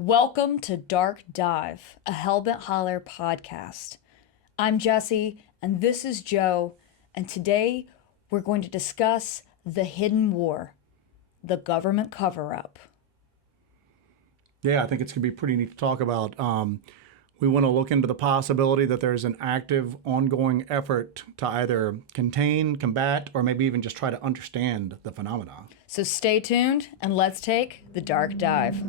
Welcome to Dark Dive, a Hellbent Holler podcast. I'm Jessi, and this is Joe, and today we're going to discuss the hidden war, the government cover-up. Yeah, I think it's going to be pretty neat to talk about. We want to look into the possibility that there's an active, ongoing effort to either contain, combat, or maybe even just try to understand the phenomena. So stay tuned, and let's take the Dark Dive.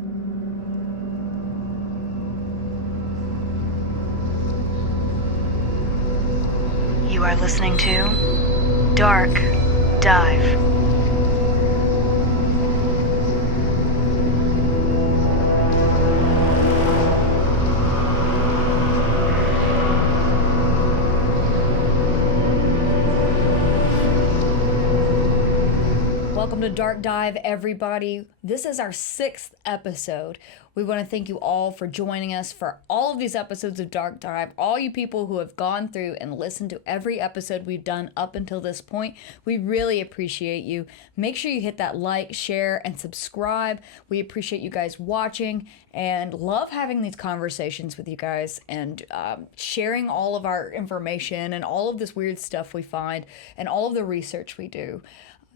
You are listening to Dark Dive. Welcome to Dark Dive, everybody. This is our 6th episode. We want to thank you all for joining us for all of these episodes of Dark Dive. All you people who have gone through and listened to every episode we've done up until this point, we really appreciate you. Make sure you hit that like, share, and subscribe. We appreciate you guys watching and love having these conversations with you guys and sharing all of our information and all of this weird stuff we find and all of the research we do.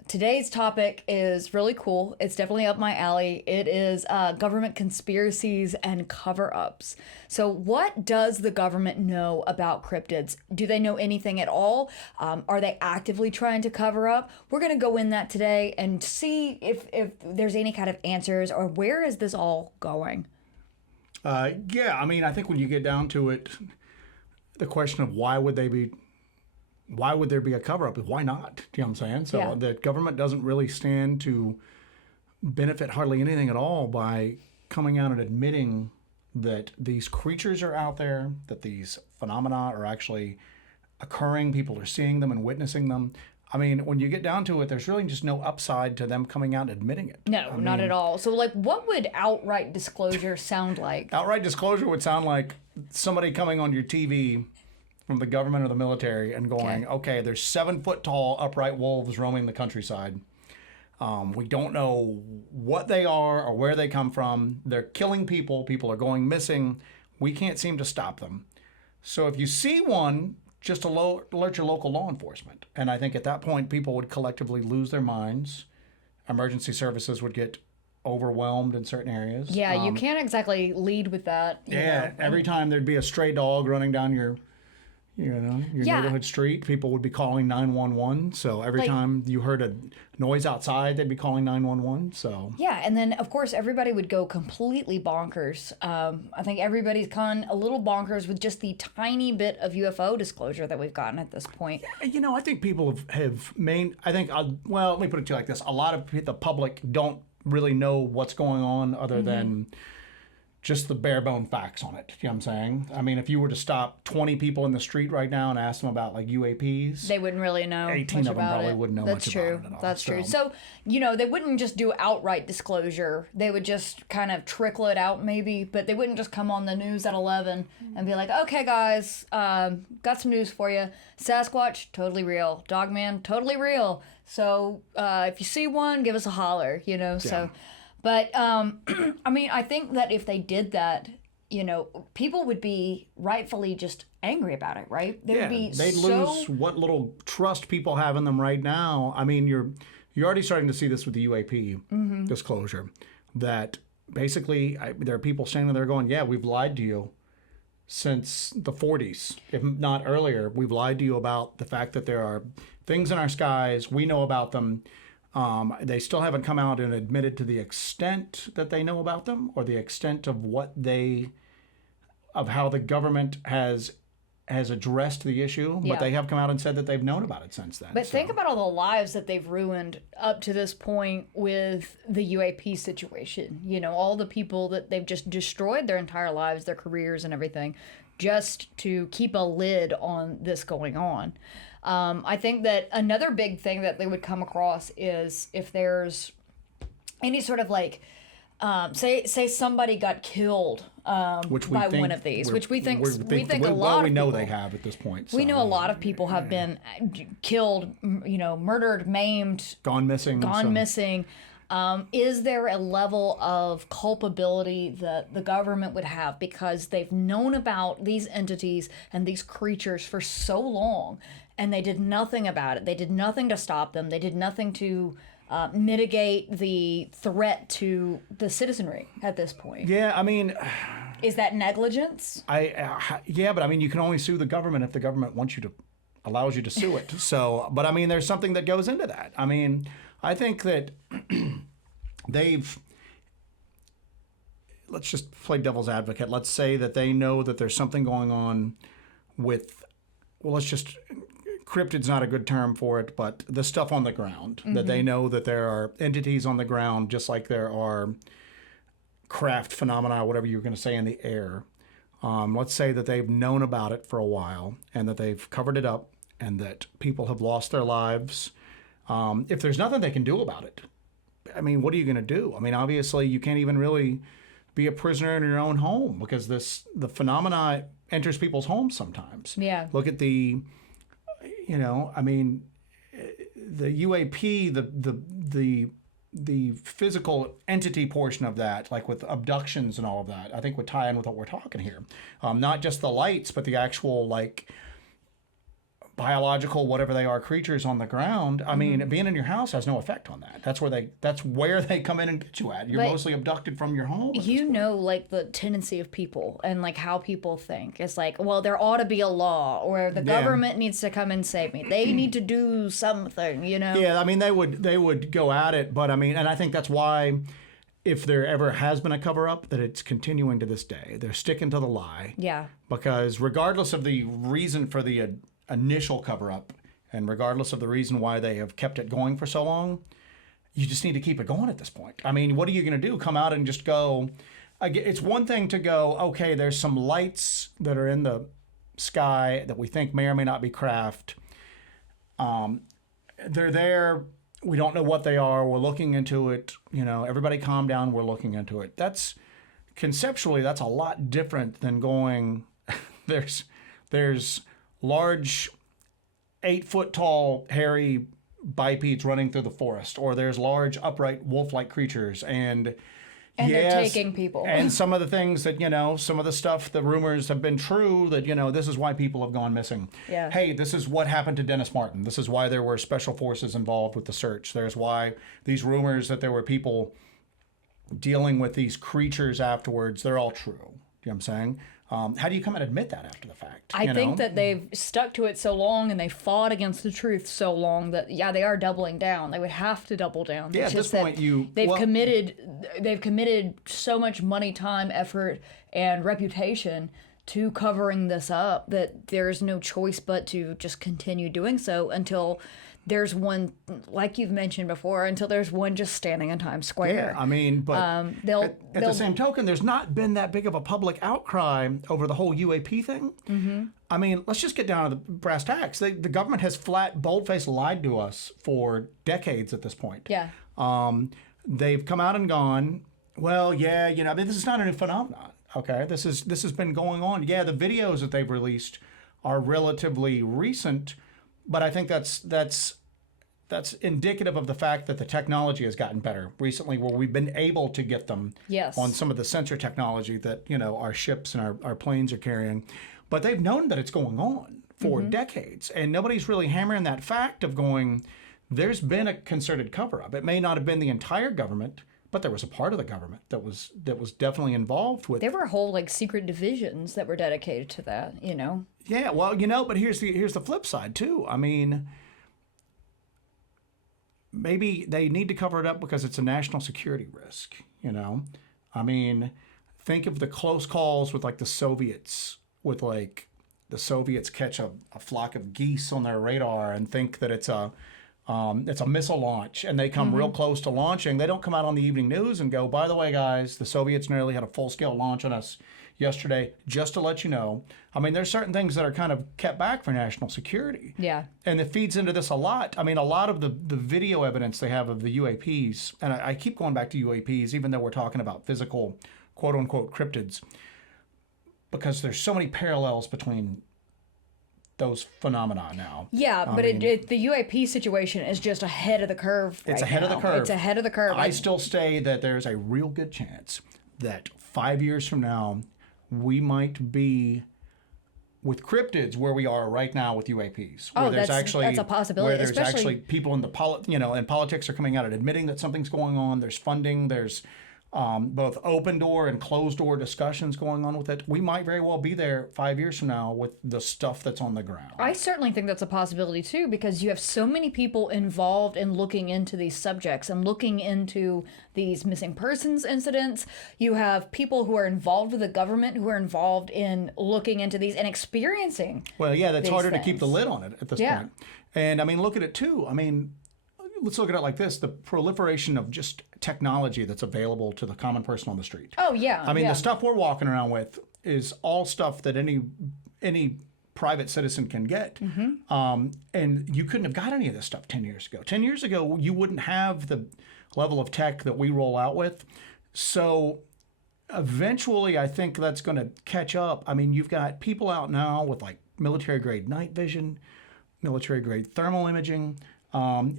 Today's topic is really cool. It's definitely up my alley. It is government conspiracies and cover-ups. So what does the government know about cryptids? Do they know anything at all? Are they actively trying to cover up? We're going to go in that today and see if there's any kind of answers or where is this all going? I think when you get down to it, the question of why would there be a cover-up? Why not? Do you know what I'm saying? So Yeah. the government doesn't really stand to benefit hardly anything at all by coming out and admitting that these creatures are out there, that these phenomena are actually occurring, people are seeing them and witnessing them. I mean, when you get down to it, there's really just no upside to them coming out and admitting it. No, not at all. So, what would outright disclosure sound like? Outright disclosure would sound like somebody coming on your TV from the government or the military and going, okay, there's 7-foot-tall upright wolves roaming the countryside. We don't know what they are or where they come from. They're killing people. People are going missing. We can't seem to stop them. So if you see one, just alert your local law enforcement. And I think at that point, people would collectively lose their minds. Emergency services would get overwhelmed in certain areas. Yeah, you can't exactly lead with that. You know. Every time there'd be a stray dog running down your neighborhood street, people would be calling 911. So every time you heard a noise outside, they'd be calling 911. So yeah, and then of course everybody would go completely bonkers. I think everybody's gone a little bonkers with just the tiny bit of UFO disclosure that we've gotten at this point. You know, I think people have let me put it to you like this: a lot of the public don't really know what's going on other than just the bare bone facts on it. You know what I'm saying? I mean, if you were to stop 20 people in the street right now and ask them about like UAPs, they wouldn't really know 18 much of them about probably it. wouldn't know That's much true. about it at all. That's true. So, they wouldn't just do outright disclosure. They would just kind of trickle it out maybe, but they wouldn't just come on the news at 11 and be like, okay, guys, got some news for you. Sasquatch, totally real. Dogman, totally real. So if you see one, give us a holler, so. But, I think that if they did that, people would be rightfully just angry about it, right? They'd lose what little trust people have in them right now. I mean, you're already starting to see this with the UAP disclosure, that basically there are people standing there going, yeah, we've lied to you since the 40s, if not earlier. We've lied to you about the fact that there are things in our skies. We know about them. They still haven't come out and admitted to the extent that they know about them or the extent of how the government has addressed the issue, but they have come out and said that they've known about it since then. But think about all the lives that they've ruined up to this point with the UAP situation. All the people that they've just destroyed their entire lives, their careers and everything, just to keep a lid on this going on. I think that another big thing that they would come across is if there's any sort of say somebody got killed by one of these, which we think a lot of we know people, they have at this point. We know a lot of people have been killed, murdered, maimed, gone missing. Is there a level of culpability that the government would have because they've known about these entities and these creatures for so long and they did nothing about it? They did nothing to stop them. They did nothing to mitigate the threat to the citizenry at this point. Yeah, I mean, is that negligence? Yeah, but I mean, you can only sue the government if the government allows you to sue it. So, but I mean, there's something that goes into that. I mean, I think that let's just play devil's advocate. Let's say that they know that there's something going on with, cryptid's not a good term for it, but the stuff on the ground, that they know that there are entities on the ground, just like there are craft phenomena, whatever you're going to say, in the air. Let's say that they've known about it for a while and that they've covered it up and that people have lost their lives. If there's nothing they can do about it, I mean, what are you going to do? I mean, obviously, you can't even really be a prisoner in your own home because the phenomena enters people's homes sometimes. Yeah. Look at the UAP, the physical entity portion of that, like with abductions and all of that, I think would tie in with what we're talking here. Not just the lights, but the actual, like, biological, whatever they are, creatures on the ground. I mean, being in your house has no effect on that. That's where they come in and get you at. You're mostly abducted from your home. Like the tendency of people and like how people think. It's like, well, there ought to be a law, or the government needs to come and save me. They need to do something, Yeah, I mean, they would go at it, but I mean, and I think that's why, if there ever has been a cover-up, that it's continuing to this day. They're sticking to the lie. Yeah. Because regardless of the reason for the initial cover-up, and regardless of the reason why they have kept it going for so long, you just need to keep it going at this point. I mean, what are you going to do? Come out and just go? It's one thing to go, okay, there's some lights that are in the sky that we think may or may not be craft. They're there. We don't know what they are. We're looking into it. Everybody calm down. We're looking into it. Conceptually, that's a lot different than going, there's large 8-foot-tall hairy bipeds running through the forest, or there's large upright wolf-like creatures, and they're taking people. And some of the things that, some of the stuff, the rumors have been true, that, this is why people have gone missing. Yeah. Hey, this is what happened to Dennis Martin. This is why there were special forces involved with the search. There's why these rumors that there were people dealing with these creatures afterwards, they're all true. You know what I'm saying? How do you come and admit that after the fact? I think that they've stuck to it so long and they fought against the truth so long that, they are doubling down. They would have to double down. Yeah, at this point, they've committed so much money, time, effort, and reputation to covering this up that there's no choice but to just continue doing so until there's one, like you've mentioned before, until there's one just standing in Times Square. Yeah, I mean, but at the same token, there's not been that big of a public outcry over the whole UAP thing. Mm-hmm. I mean, let's just get down to the brass tacks. The government has bold-faced lied to us for decades at this point. Yeah. They've come out and gone, well, yeah, I mean, this is not a new phenomenon, okay? This has been going on. Yeah, the videos that they've released are relatively recent, but I think that's indicative of the fact that the technology has gotten better recently, where we've been able to get them on some of the sensor technology that our ships and our planes are carrying. But they've known that it's going on for decades, and nobody's really hammering that fact of going, there's been a concerted cover-up. It may not have been the entire government, but there was a part of the government that was definitely involved with. There were whole secret divisions that were dedicated to that. Yeah, well, but here's the flip side too. I mean, maybe they need to cover it up because it's a national security risk. I mean, think of the close calls with the Soviets, with the Soviets catch a flock of geese on their radar and think that it's a missile launch, and they come real close to launching. They don't come out on the evening news and go, by the way, guys, the Soviets nearly had a full-scale launch on us yesterday, just to let you know. I mean, there's certain things that are kind of kept back for national security. Yeah. And it feeds into this a lot. I mean, a lot of the video evidence they have of the UAPs, and I keep going back to UAPs, even though we're talking about physical, quote-unquote, cryptids, because there's so many parallels between those phenomena now. Yeah, but the UAP situation is just ahead of the curve. It's ahead of the curve. It's ahead of the curve. I still say that there's a real good chance that 5 years from now, we might be with cryptids where we are right now with UAPs. Where that's a possibility. Where there's especially, actually people in the and politics are coming out and admitting that something's going on. There's funding. There's both open door and closed door discussions going on with it. We might very well be there 5 years from now with the stuff that's on the ground. I certainly think that's a possibility too, because you have so many people involved in looking into these subjects and looking into these missing persons incidents. You have people who are involved with the government who are involved in looking into these and experiencing. Well, yeah, that's harder things. to keep the lid on it at this point. And I mean, look at it too. I mean, let's look at it like this: the proliferation of just technology that's available to the common person on the street. Oh yeah. I mean, the stuff we're walking around with is all stuff that any private citizen can get. And you couldn't have got any of this stuff 10 years ago. 10 years ago, you wouldn't have the level of tech that we roll out with. So eventually, I think that's going to catch up. I mean, you've got people out now with like military-grade night vision, military-grade thermal imaging.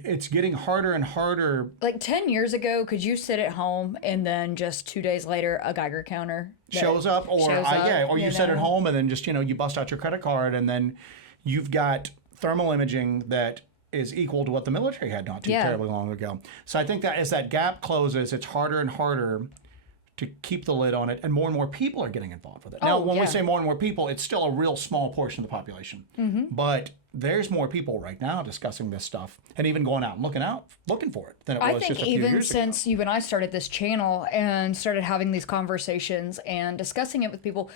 It's getting harder and harder. Like 10 years ago, could you sit at home and then just 2 days later, a Geiger counter shows up, or you sit at know? home and then just you bust out your credit card and then you've got thermal imaging that is equal to what the military had not too terribly long ago. So I think that as that gap closes, it's harder and harder to keep the lid on it, and more people are getting involved with it. Now, when we say more and more people, it's still a real small portion of the population. But there's more people right now discussing this stuff and even going out and looking for it than it was just a few years ago. I think even since you and I started this channel and started having these conversations and discussing it with people,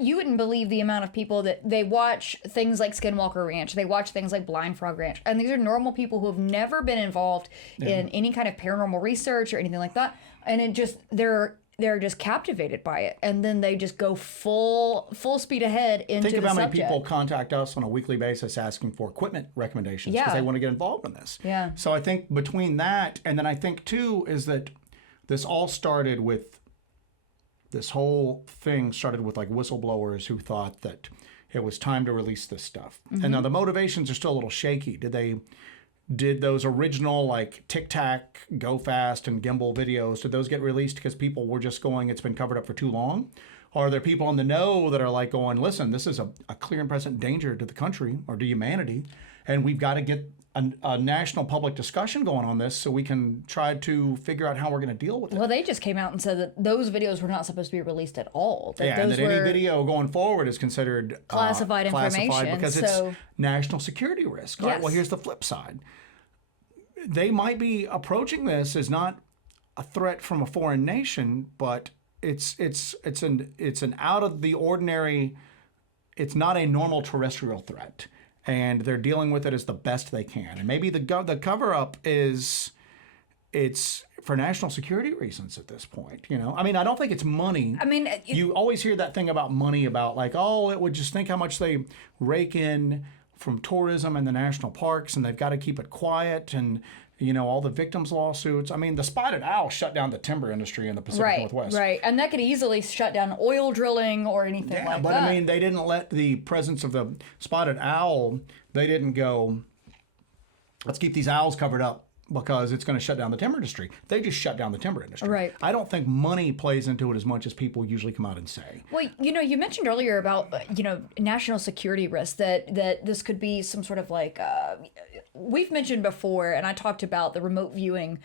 you wouldn't believe the amount of people that they watch things like Skinwalker Ranch, they watch things like Blind Frog Ranch, and these are normal people who have never been involved in any kind of paranormal research or anything like that, and it just they're just captivated by it, and then they just go full speed ahead into the subject. Think of how many people contact us on a weekly basis asking for equipment recommendations because they want to get involved in this. Yeah. So I think between that, and then I think too is that this all started with, this whole thing started with like whistleblowers who thought that it was time to release this stuff. And now the motivations are still a little shaky. Did those original like Tic Tac, Go Fast, and Gimbal videos, did those get released because people were just going, it's been covered up for too long? Or are there people in the know that are like going, listen, this is a clear and present danger to the country or to humanity, and we've got to get a national public discussion going on this so we can try to figure out how we're going to deal with it. Well, they just came out and said that those videos were not supposed to be released at all. And that any video going forward is considered classified information because it's national security risk. All right, well, here's the flip side. They might be approaching this as not a threat from a foreign nation, but it's an out of the ordinary. It's not a normal terrestrial threat, and they're dealing with it as the best they can. And maybe the cover up it's for national security reasons at this point. I mean, I don't think it's money. I mean, you always hear that thing about money, about like, oh, it would just think how much they rake in from tourism and the national parks, and they've got to keep it quiet, and all the victims' lawsuits. I mean, the spotted owl shut down the timber industry in the Pacific Northwest. Right, and that could easily shut down oil drilling or anything like that. Yeah, but I mean, they didn't let the presence of the spotted owl, they didn't go, let's keep these owls covered up because it's going to shut down the timber industry. They just shut down the timber industry. Right. I don't think money plays into it as much as people usually come out and say. Well, you mentioned earlier about, national security risks, that this could be some sort of like, we've mentioned before, and I talked about the remote viewing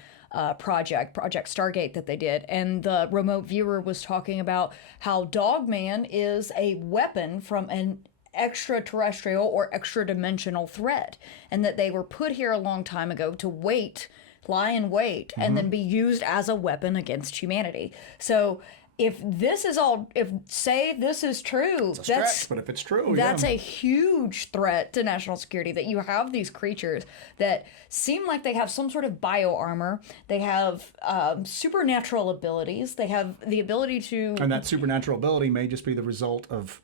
Project Stargate that they did, and the remote viewer was talking about how Dogman is a weapon from an extraterrestrial or extra-dimensional threat, and that they were put here a long time ago to lie in wait, and then be used as a weapon against humanity. So if this is true, it's a stretch, but if it's true, that's a huge threat to national security, that you have these creatures that seem like they have some sort of bio armor, they have supernatural abilities, they have the ability to, and that supernatural ability may just be the result of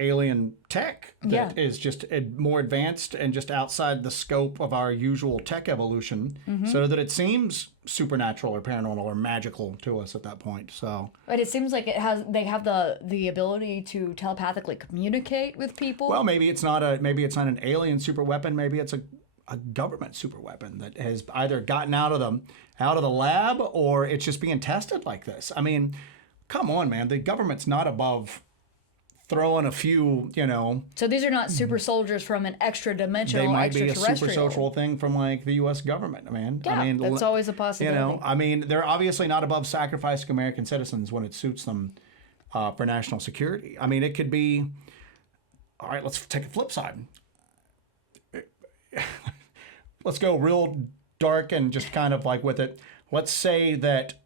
alien tech that Yeah. is just more advanced and just outside the scope of our usual tech evolution, so that it seems supernatural or paranormal or magical to us at that point. So, But it seems like they have the ability to telepathically communicate with people. well, maybe it's not an alien super weapon. Maybe it's a government super weapon that has either gotten out of the lab, or it's just being tested like this. I mean, come on, man. The government's not above throwing a few, So these are not super soldiers from an extra dimensional, they might be a extraterrestrial. super social thing from like the U.S. government, man. Yeah, I mean, that's always a possibility. I mean, they're obviously not above sacrificing American citizens when it suits them for national security. I mean, it could be. All right, let's take a flip side. Let's go real dark and just kind of like with it. Let's say that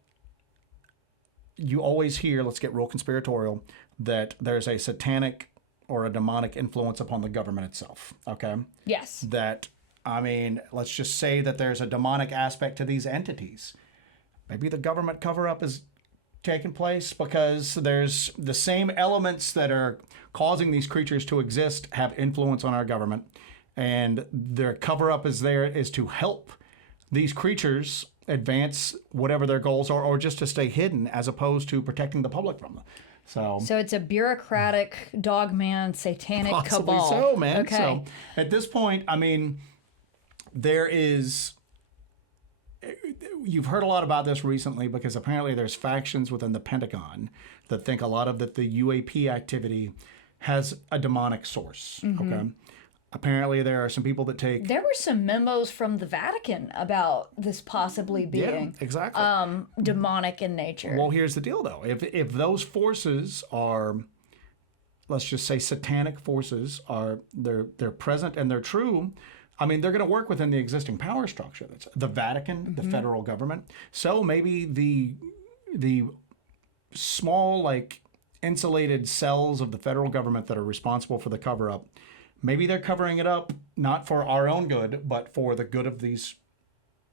you always hear, let's get real conspiratorial, that there's a satanic or a demonic influence upon the government itself. Okay? Yes. That, I mean, let's just say that there's a demonic aspect to these entities. Maybe the government cover-up is taking place because there's the same elements that are causing these creatures to exist have influence on our government. And their cover-up is to help these creatures advance whatever their goals are, or just to stay hidden as opposed to protecting the public from them. So it's a bureaucratic dogman satanic possibly cabal. so, man. Okay. So at this point, I mean, you've heard a lot about this recently because apparently there's factions within the Pentagon that think a lot of that the UAP activity has a demonic source. Okay. Apparently, there are some people that take. There were some memos from the Vatican about this possibly being exactly. Demonic in nature. Well, here's the deal, though. If those forces are, let's just say, satanic forces they're present and they're true. I mean, they're going to work within the existing power structure. That's the Vatican, the federal government. So maybe the small, like, insulated cells of the federal government that are responsible for the cover-up. Maybe they're covering it up not for our own good, but for the good of these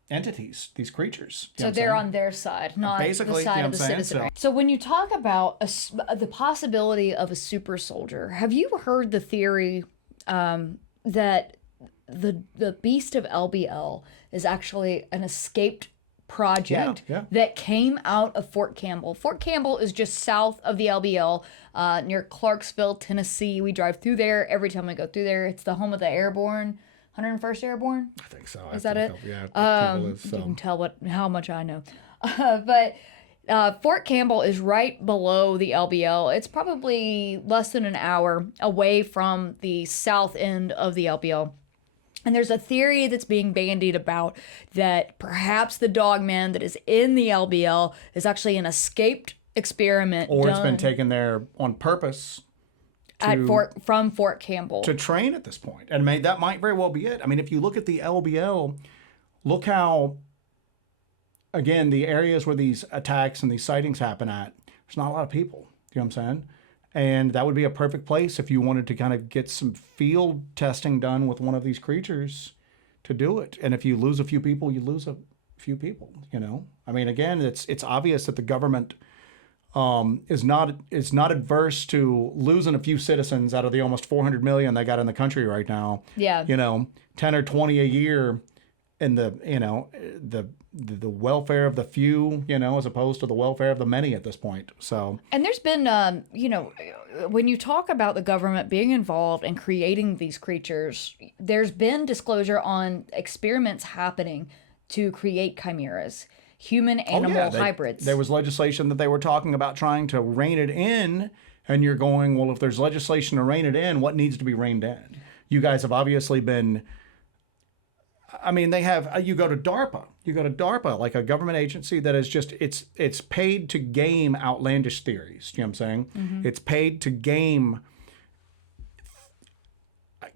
entities, these creatures. So they're on their side, not Basically, the side you know of the what I'm saying? citizenry. So when you talk about the possibility of a super soldier, have you heard the theory that the beast of LBL is actually an escaped project that came out of Fort Campbell? Fort Campbell is just south of the LBL, near Clarksville, Tennessee. We drive through there every time we go through there. It's the home of the airborne, 101st Airborne. I think so. Is that it? Yeah. You can tell how much I know. But Fort Campbell is right below the LBL. It's probably less than an hour away from the south end of the LBL. And there's a theory that's being bandied about that perhaps the Dogman that is in the LBL is actually an escaped experiment Or it's done been taken there on purpose from Fort Campbell. to train at this point. And that might very well be it. I mean, if you look at the LBL, look how, again, the areas where these attacks and these sightings happen at, there's not a lot of people. You know what I'm saying? And that would be a perfect place if you wanted to kind of get some field testing done with one of these creatures to do it. And if you lose a few people, you lose a few people, I mean, again, it's obvious that the government is not adverse to losing a few citizens out of the almost 400 million they got in the country right now. Yeah. 10 or 20 a year in the welfare of the few, as opposed to the welfare of the many at this point. So, And there's been, when you talk about the government being involved in creating these creatures, there's been disclosure on experiments happening to create chimeras, human-animal hybrids. There was legislation that they were talking about trying to rein it in, and you're going, well, if there's legislation to rein it in, what needs to be reined in? You guys have obviously been... I mean, they have. You go to DARPA, like a government agency that is just it's paid to game outlandish theories. You know what I'm saying? Mm-hmm. It's paid to game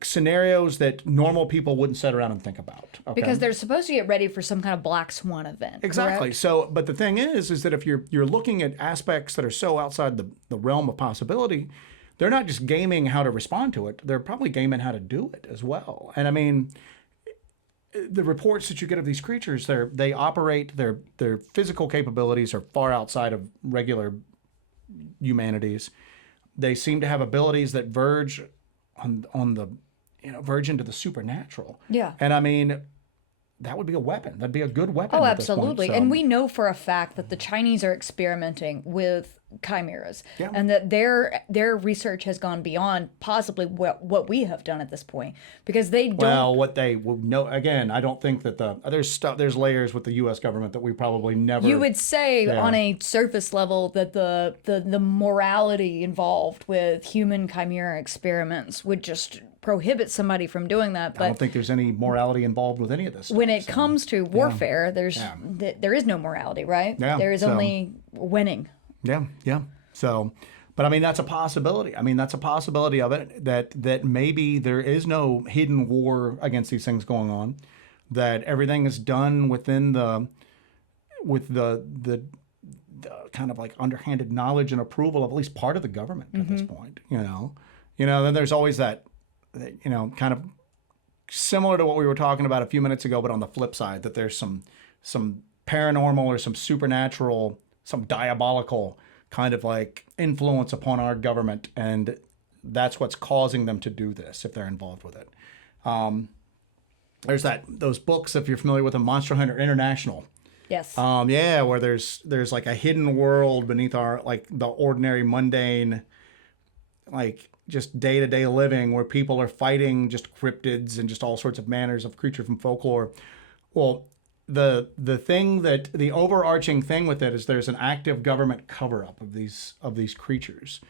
scenarios that normal people wouldn't sit around and think about. Okay? Because they're supposed to get ready for some kind of black swan event. Exactly. Correct? So, but the thing is that if you're looking at aspects that are so outside the realm of possibility, they're not just gaming how to respond to it. They're probably gaming how to do it as well. And I mean, the reports that you get of these creatures, they operate, their physical capabilities are far outside of regular humanities, They seem to have abilities that verge on the, verge into the supernatural. Yeah. And I mean, that would be a weapon. That'd be a good weapon. Oh, at this point, absolutely. so. And we know for a fact that the Chinese are experimenting with chimeras, Yeah. and that their research has gone beyond possibly what we have done at this point, because they don't. Well, what they will know, again, I don't think that there's layers with the U.S. government that we probably never. You would say on a surface level that the morality involved with human chimera experiments would just prohibit somebody from doing that. But I don't think there's any morality involved with any of this stuff, when it comes to warfare, there is no morality, right? Yeah, There is so- only winning. Yeah. So, but I mean, that's a possibility. I mean, that's a possibility of it, that maybe there is no hidden war against these things going on, that everything is done within the kind of like underhanded knowledge and approval of at least part of the government at this point, then there's always that, kind of similar to what we were talking about a few minutes ago, but on the flip side, that there's some paranormal or some supernatural, some diabolical kind of like influence upon our government, and that's what's causing them to do this if they're involved with it. There's those books, if you're familiar with them, Monster Hunter International. Yes. Where there's like a hidden world beneath our, like, the ordinary mundane, like just day-to-day living, where people are fighting just cryptids and just all sorts of manners of creature from folklore. Well, the overarching thing with it is there's an active government cover-up of these creatures,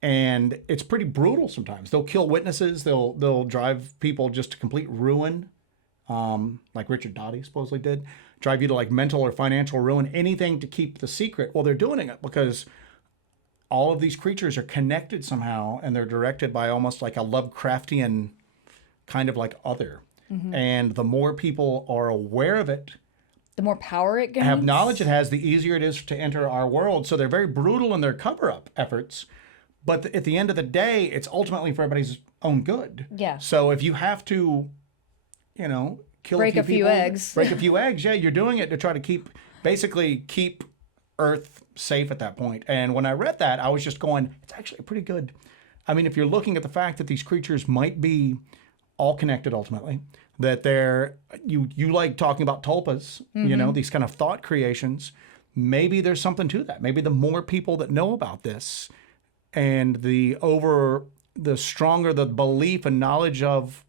and it's pretty brutal sometimes. They'll kill witnesses. They'll drive people just to complete ruin, like Richard Dottie supposedly did, drive you to like mental or financial ruin, anything to keep the secret. Well, they're doing it because all of these creatures are connected somehow, and they're directed by almost like a Lovecraftian kind of like other. And the more people are aware of it, the more power it gains. have knowledge it has, the easier it is to enter our world. So they're very brutal in their cover-up efforts. But at the end of the day, it's ultimately for everybody's own good. Yeah. So if you have to, kill Break a few people, eggs. break a few eggs, you're doing it to try to keep Earth safe at that point. And when I read that, I was just going, it's actually pretty good. I mean, if you're looking at the fact that these creatures might be all connected ultimately, that you like talking about tulpas, these kind of thought creations, maybe there's something to that. Maybe the more people that know about this, and the stronger the belief and knowledge of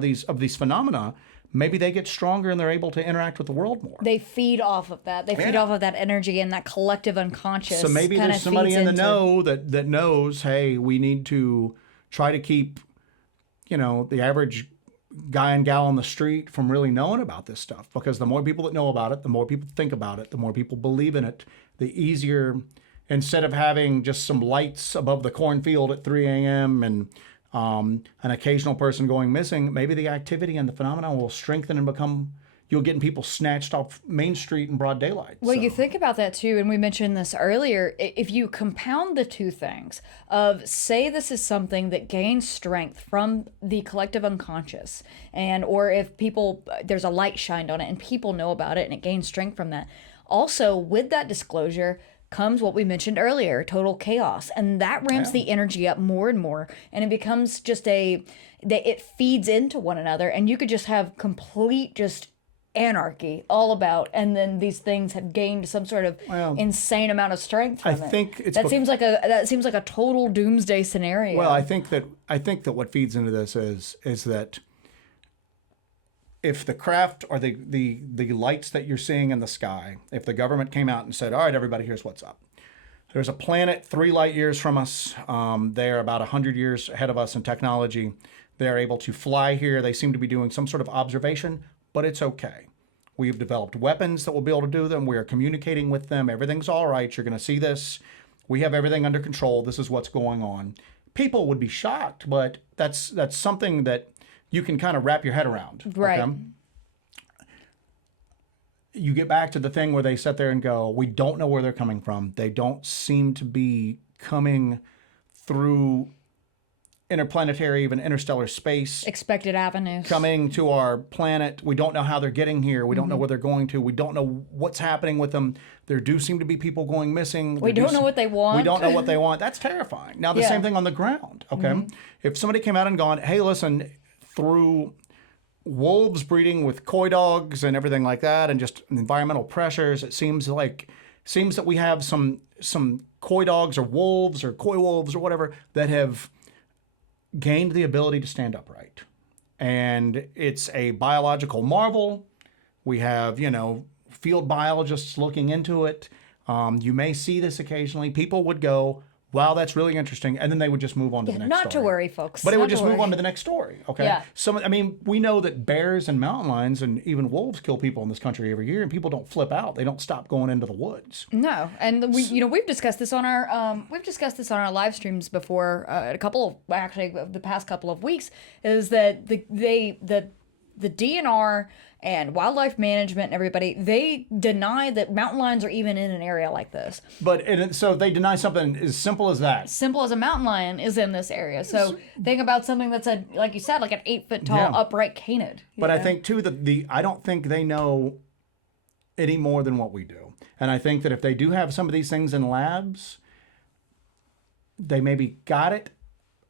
these phenomena, maybe they get stronger and they're able to interact with the world more. They feed off of that. They feed off of that energy and that collective unconscious. So maybe there's somebody in the know that knows, hey, we need to try to keep, the average guy and gal on the street from really knowing about this stuff. Because the more people that know about it, the more people think about it, the more people believe in it, the easier, instead of having just some lights above the cornfield at 3 a.m. and an occasional person going missing, maybe the activity and the phenomenon will strengthen and become, you'll get people snatched off Main Street in broad daylight. Well, you think about that too, and we mentioned this earlier. If you compound the two things of, say this is something that gains strength from the collective unconscious, or if there's a light shined on it and people know about it and it gains strength from that. Also, with that disclosure comes what we mentioned earlier, total chaos. And that ramps the energy up more and more. And it becomes just it feeds into one another. And you could just have complete just anarchy all about. And then these things have gained some sort of insane amount of strength from it. Seems like a total doomsday scenario. Well, I think that what feeds into this is that if the craft or the lights that you're seeing in the sky, if the government came out and said, all right, everybody, here's what's up. There's a planet 3 light years from us. They're about 100 years ahead of us in technology. They're able to fly here. They seem to be doing some sort of observation, but it's okay. We've developed weapons that will be able to do them. We are communicating with them. Everything's all right. You're going to see this. We have everything under control. This is what's going on. People would be shocked, but that's something that you can kind of wrap your head around. Right. Okay? You get back to the thing where they sit there and go, we don't know where they're coming from. They don't seem to be coming through interplanetary, even interstellar space Expected avenues. coming to our planet. We don't know how they're getting here. We don't know where they're going to. We don't know what's happening with them. There do seem to be people going missing. We don't know what they want. We don't know what they want. That's terrifying. Now, the Yeah. same thing on the ground, okay? If somebody came out and gone, hey, listen, through wolves breeding with coy dogs and everything like that, and just environmental pressures, it seems that we have some coy dogs or wolves or coy wolves or whatever that have gained the ability to stand upright. And it's a biological marvel. We have, field biologists looking into it. You may see this occasionally. People would go, wow, that's really interesting. And then they would just move on to the next story. Not to worry, folks. But it would Not just to move worry. on to the next story. Okay. Yeah. We know that bears and mountain lions and even wolves kill people in this country every year, and people don't flip out. They don't stop going into the woods. No, and we've discussed this on our live streams before. The past couple of weeks is that the DNR and wildlife management and everybody, they deny that mountain lions are even in an area like this. So they deny something as simple as that. Simple as a mountain lion is in this area. So think about something that's like you said, like an 8-foot tall Yeah. upright canid. But I think too that I don't think they know any more than what we do. And I think that if they do have some of these things in labs, they maybe got it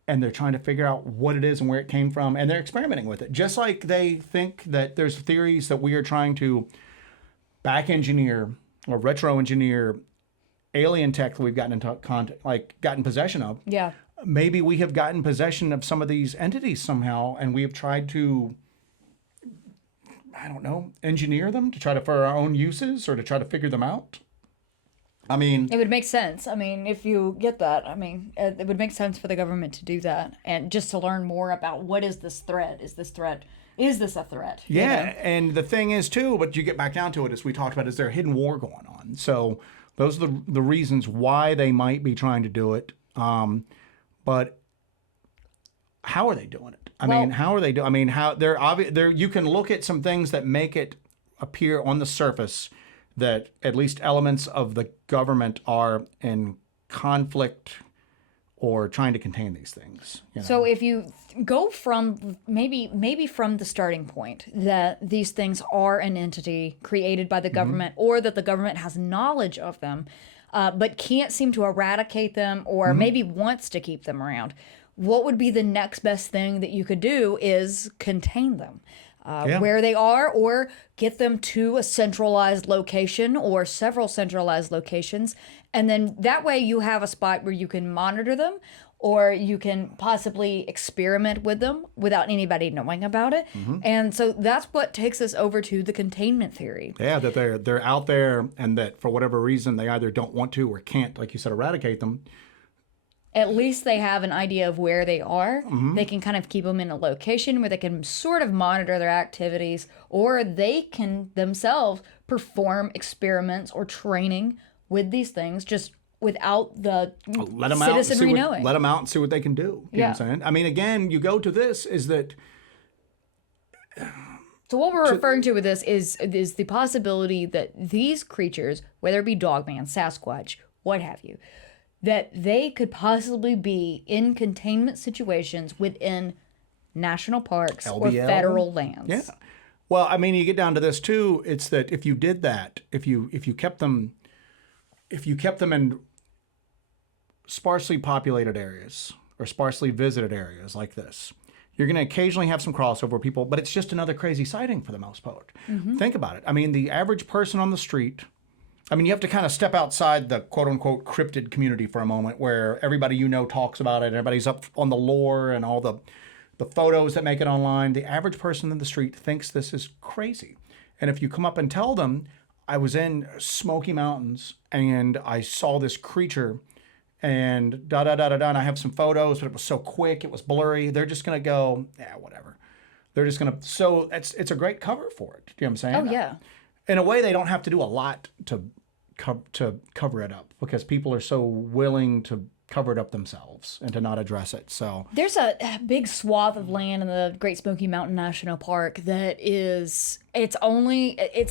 and they're trying to figure out what it is and where it came from, and they're experimenting with it. Just like they think that there's theories that we are trying to back engineer or retro engineer alien tech that we've gotten gotten possession of. Yeah. Maybe we have gotten possession of some of these entities somehow, and we have tried to, I don't know, engineer them to try to for our own uses or to try to figure them out. I mean, It would make sense. I mean, if you get that, it would make sense for the government to do that and just to learn more about what is this threat? Is this a threat? You yeah, know? and the thing is too, but you get back down to it, as we talked about, is there a hidden war going on? So those are the reasons why they might be trying to do it. But how are they doing it? How are they doing? How they're obvious? You can look at some things that make it appear on the surface that at least elements of the government are in conflict or trying to contain these things. So if you go from maybe from the starting point that these things are an entity created by the government or that the government has knowledge of them, but can't seem to eradicate them or maybe wants to keep them around, what would be the next best thing that you could do is contain them. Where they are, or get them to a centralized location or several centralized locations. And then that way you have a spot where you can monitor them or you can possibly experiment with them without anybody knowing about it. And so that's what takes us over to the containment theory. Yeah, that they're out there and that for whatever reason they either don't want to or can't, like you said, eradicate them. At least they have an idea of where they are. They can kind of keep them in a location where they can sort of monitor their activities, or they can themselves perform experiments or training with these things just without the citizenry knowing. Let them out and see what they can do. You know what I'm saying? Again, you go to this is that... So what we're referring to with this is the possibility that these creatures, whether it be Dogman, Sasquatch, what have you, that they could possibly be in containment situations within national parks or LBL. federal lands. Yeah. Well, you get down to this too. It's that if you did that, if you kept them in sparsely populated areas or sparsely visited areas like this, you're going to occasionally have some crossover people, but it's just another crazy sighting for the most part. Think about it. The average person on the street. You have to kind of step outside the quote-unquote cryptid community for a moment where everybody talks about it. Everybody's up on the lore and all the photos that make it online. The average person in the street thinks this is crazy. And if you come up and tell them, I was in Smoky Mountains and I saw this creature and da-da-da-da-da, and I have some photos, but it was so quick, it was blurry, they're just going to go, yeah, whatever. They're just going to... So it's a great cover for it. Do you know what I'm saying? Oh, yeah. In a way, they don't have to do a lot to cover it up because people are so willing to cover it up themselves and to not address it. So there's a big swath of land in the Great Smoky Mountain National Park that is, it's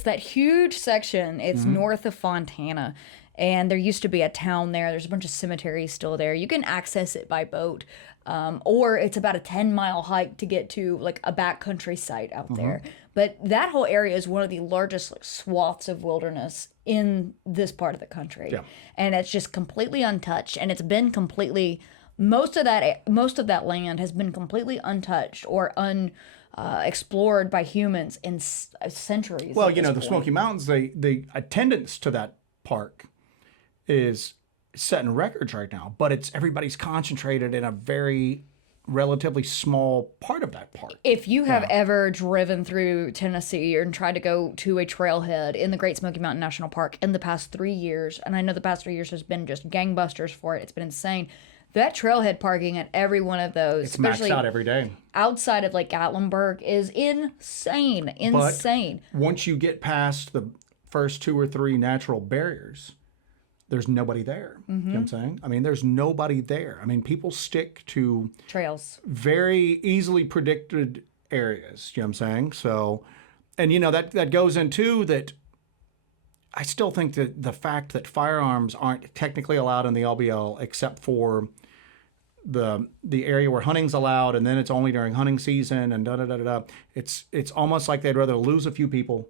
that huge section. It's north of Fontana. And there used to be a town there. There's a bunch of cemeteries still there. You can access it by boat. Or it's about a 10-mile hike to get to like a backcountry site out there. But that whole area is one of the largest like, swaths of wilderness in this part of the country. Yeah. And it's just completely untouched. And it's been completely, most of that land has been completely untouched or explored by humans in centuries. Well, the Smoky Mountains, the attendance to that park is setting records right now, but everybody's concentrated in a very relatively small part of that park. If you have ever driven through Tennessee and tried to go to a trailhead in the Great Smoky Mountain National Park in the past 3 years, and I know the past 3 years has been just gangbusters for it, it's been insane. That trailhead parking at every one of those, It's maxed out every day. outside of like Gatlinburg, is insane. Insane. But once you get past the first 2 or 3 natural barriers, there's nobody there. You know what I'm saying? I mean, there's nobody there. I mean, people stick to Trails. very easily predicted areas. You know what I'm saying? So, and that goes into that. I still think that the fact that firearms aren't technically allowed in the LBL except for the area where hunting's allowed, and then it's only during hunting season, and it's almost like they'd rather lose a few people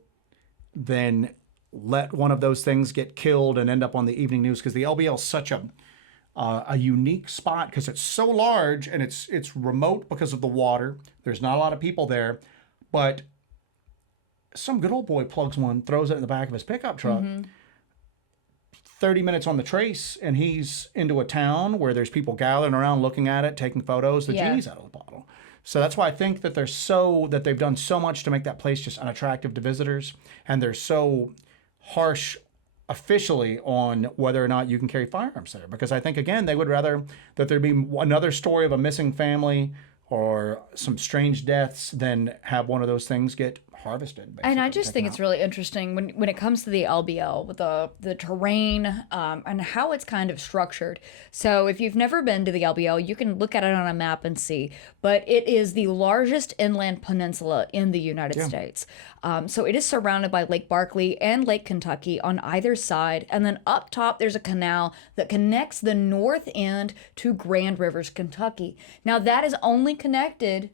than let one of those things get killed and end up on the evening news, because the LBL is such a unique spot because it's so large and it's remote because of the water. There's not a lot of people there, but some good old boy plugs one, throws it in the back of his pickup truck. 30 minutes on the trace, and he's into a town where there's people gathering around looking at it, taking photos. The genie's out of the bottle. So that's why I think that they've done so much to make that place just unattractive to visitors, and they're so harsh officially on whether or not you can carry firearms there. Because I think, again, they would rather that there be another story of a missing family or some strange deaths than have one of those things get harvested. And I just think it's really interesting when it comes to the LBL with the terrain and how it's kind of structured. So if you've never been to the LBL, you can look at it on a map and see. But it is the largest inland peninsula in the United States. So it is surrounded by Lake Barkley and Lake Kentucky on either side. And then up top, there's a canal that connects the north end to Grand Rivers, Kentucky. Now, that is only connected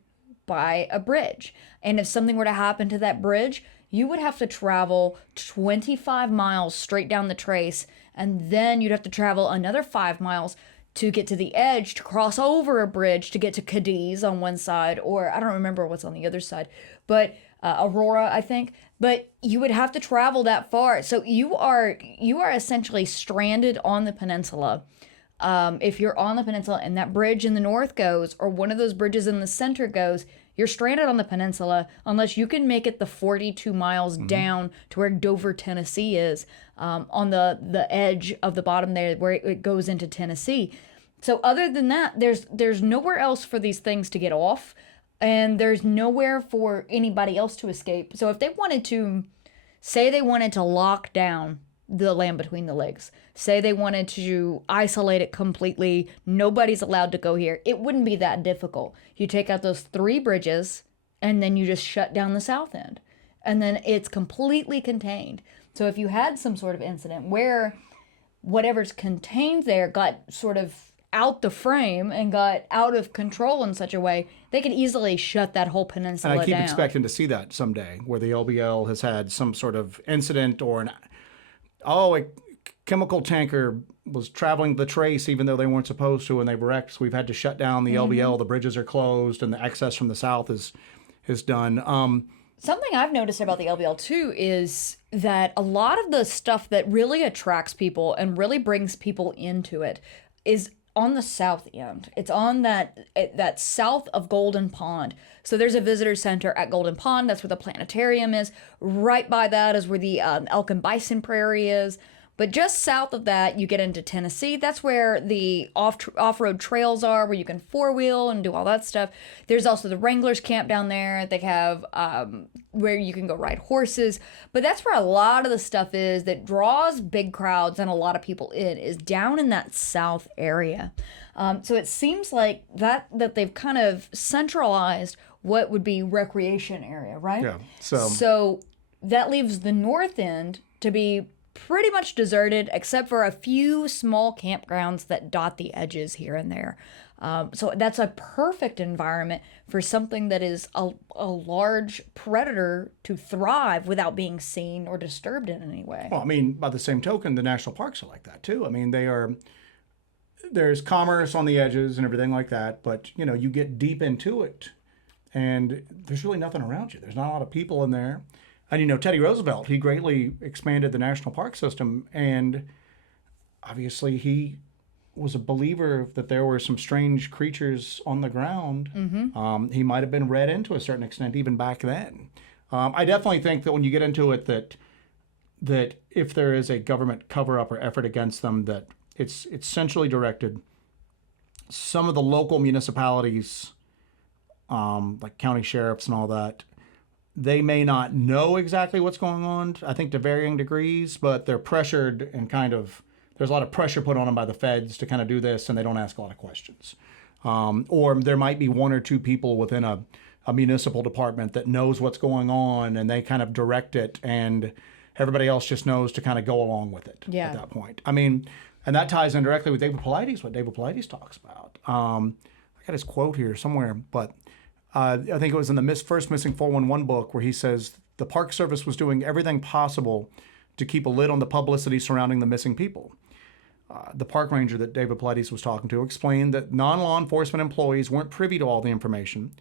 by a bridge. And if something were to happen to that bridge, you would have to travel 25 miles straight down the trace, and then you'd have to travel another 5 miles to get to the edge, to cross over a bridge to get to Cadiz on one side, or I don't remember what's on the other side, but Aurora, I think. But you would have to travel that far. So you are essentially stranded on the peninsula. If you're on the peninsula and that bridge in the north goes, or one of those bridges in the center goes, you're stranded on the peninsula unless you can make it the 42 miles down to where Dover, Tennessee is, on the edge of the bottom there where it goes into Tennessee. So other than that, there's nowhere else for these things to get off, and there's nowhere for anybody else to escape. So if they wanted to, say they wanted to lock down the land between the lakes, say they wanted to isolate it completely, nobody's allowed to go here, it wouldn't be that difficult. You take out those 3 bridges and then you just shut down the south end, and then it's completely contained. So if you had some sort of incident where whatever's contained there got sort of out the frame and got out of control in such a way, they could easily shut that whole peninsula down. And I keep expecting to see that someday, where the LBL has had some sort of incident, or a chemical tanker was traveling the trace even though they weren't supposed to, and they wrecked. So we've had to shut down the LBL. The bridges are closed, and the access from the south is done. Something I've noticed about the LBL too is that a lot of the stuff that really attracts people and really brings people into it is on the south end. It's on that south of Golden Pond. So there's a visitor center at Golden Pond. That's where the planetarium is. Right by that is where the elk and bison prairie is. But just south of that, you get into Tennessee. That's where the off-road trails are, where you can four-wheel and do all that stuff. There's also the Wranglers camp down there. They have where you can go ride horses. But that's where a lot of the stuff is that draws big crowds and a lot of people in, is down in that south area. So it seems like that they've kind of centralized what would be recreation area, right? Yeah. So that leaves the north end to be pretty much deserted except for a few small campgrounds that dot the edges here and there. So that's a perfect environment for something that is a large predator to thrive without being seen or disturbed in any way. Well, I mean, by the same token, the national parks are like that too. I mean, there's commerce on the edges and everything like that, but you get deep into it and there's really nothing around you. There's not a lot of people in there. And Teddy Roosevelt, he greatly expanded the national park system, and obviously he was a believer that there were some strange creatures on the ground. Mm-hmm. He might have been read into a certain extent even back then. I definitely think that when you get into it, that if there is a government cover-up or effort against them, that it's centrally directed. Some of the local municipalities, like county sheriffs and all that, they may not know exactly what's going on, I think to varying degrees, but they're pressured and there's a lot of pressure put on them by the feds to kind of do this, and they don't ask a lot of questions. Or there might be one or two people within a municipal department that knows what's going on, and they kind of direct it, and everybody else just knows to kind of go along with it at that point. I mean, and that ties in directly with David Paulides, what David Paulides talks about. I got his quote here somewhere, but I think it was in the first Missing 411 book where he says the Park Service was doing everything possible to keep a lid on the publicity surrounding the missing people. The park ranger that David Paulides was talking to explained that non-law enforcement employees weren't privy to all the information,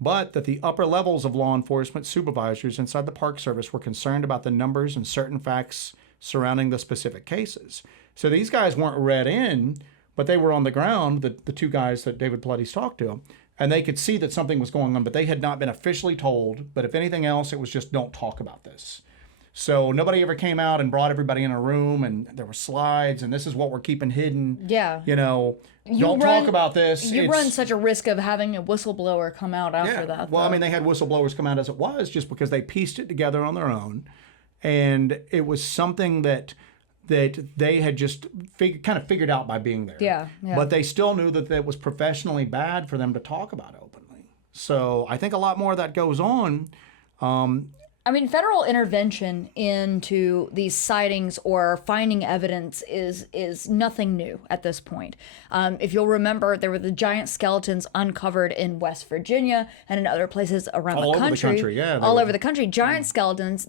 but that the upper levels of law enforcement supervisors inside the Park Service were concerned about the numbers and certain facts surrounding the specific cases. So these guys weren't read in, but they were on the ground, the two guys that David Paulides talked to, and they could see that something was going on, but they had not been officially told. But if anything else, it was just don't talk about this. So nobody ever came out and brought everybody in a room, and there were slides, and this is what we're keeping hidden. Yeah. Don't talk about this. You run such a risk of having a whistleblower come out after that. Well, I mean, they had whistleblowers come out as it was just because they pieced it together on their own. And it was something that they had just kind of figured out by being there. Yeah. But they still knew that it was professionally bad for them to talk about openly. So I think a lot more of that goes on. I mean, federal intervention into these sightings or finding evidence is nothing new at this point. If you'll remember, there were the giant skeletons uncovered in West Virginia and in other places around the country. All over the country, yeah. All over the country. Giant skeletons.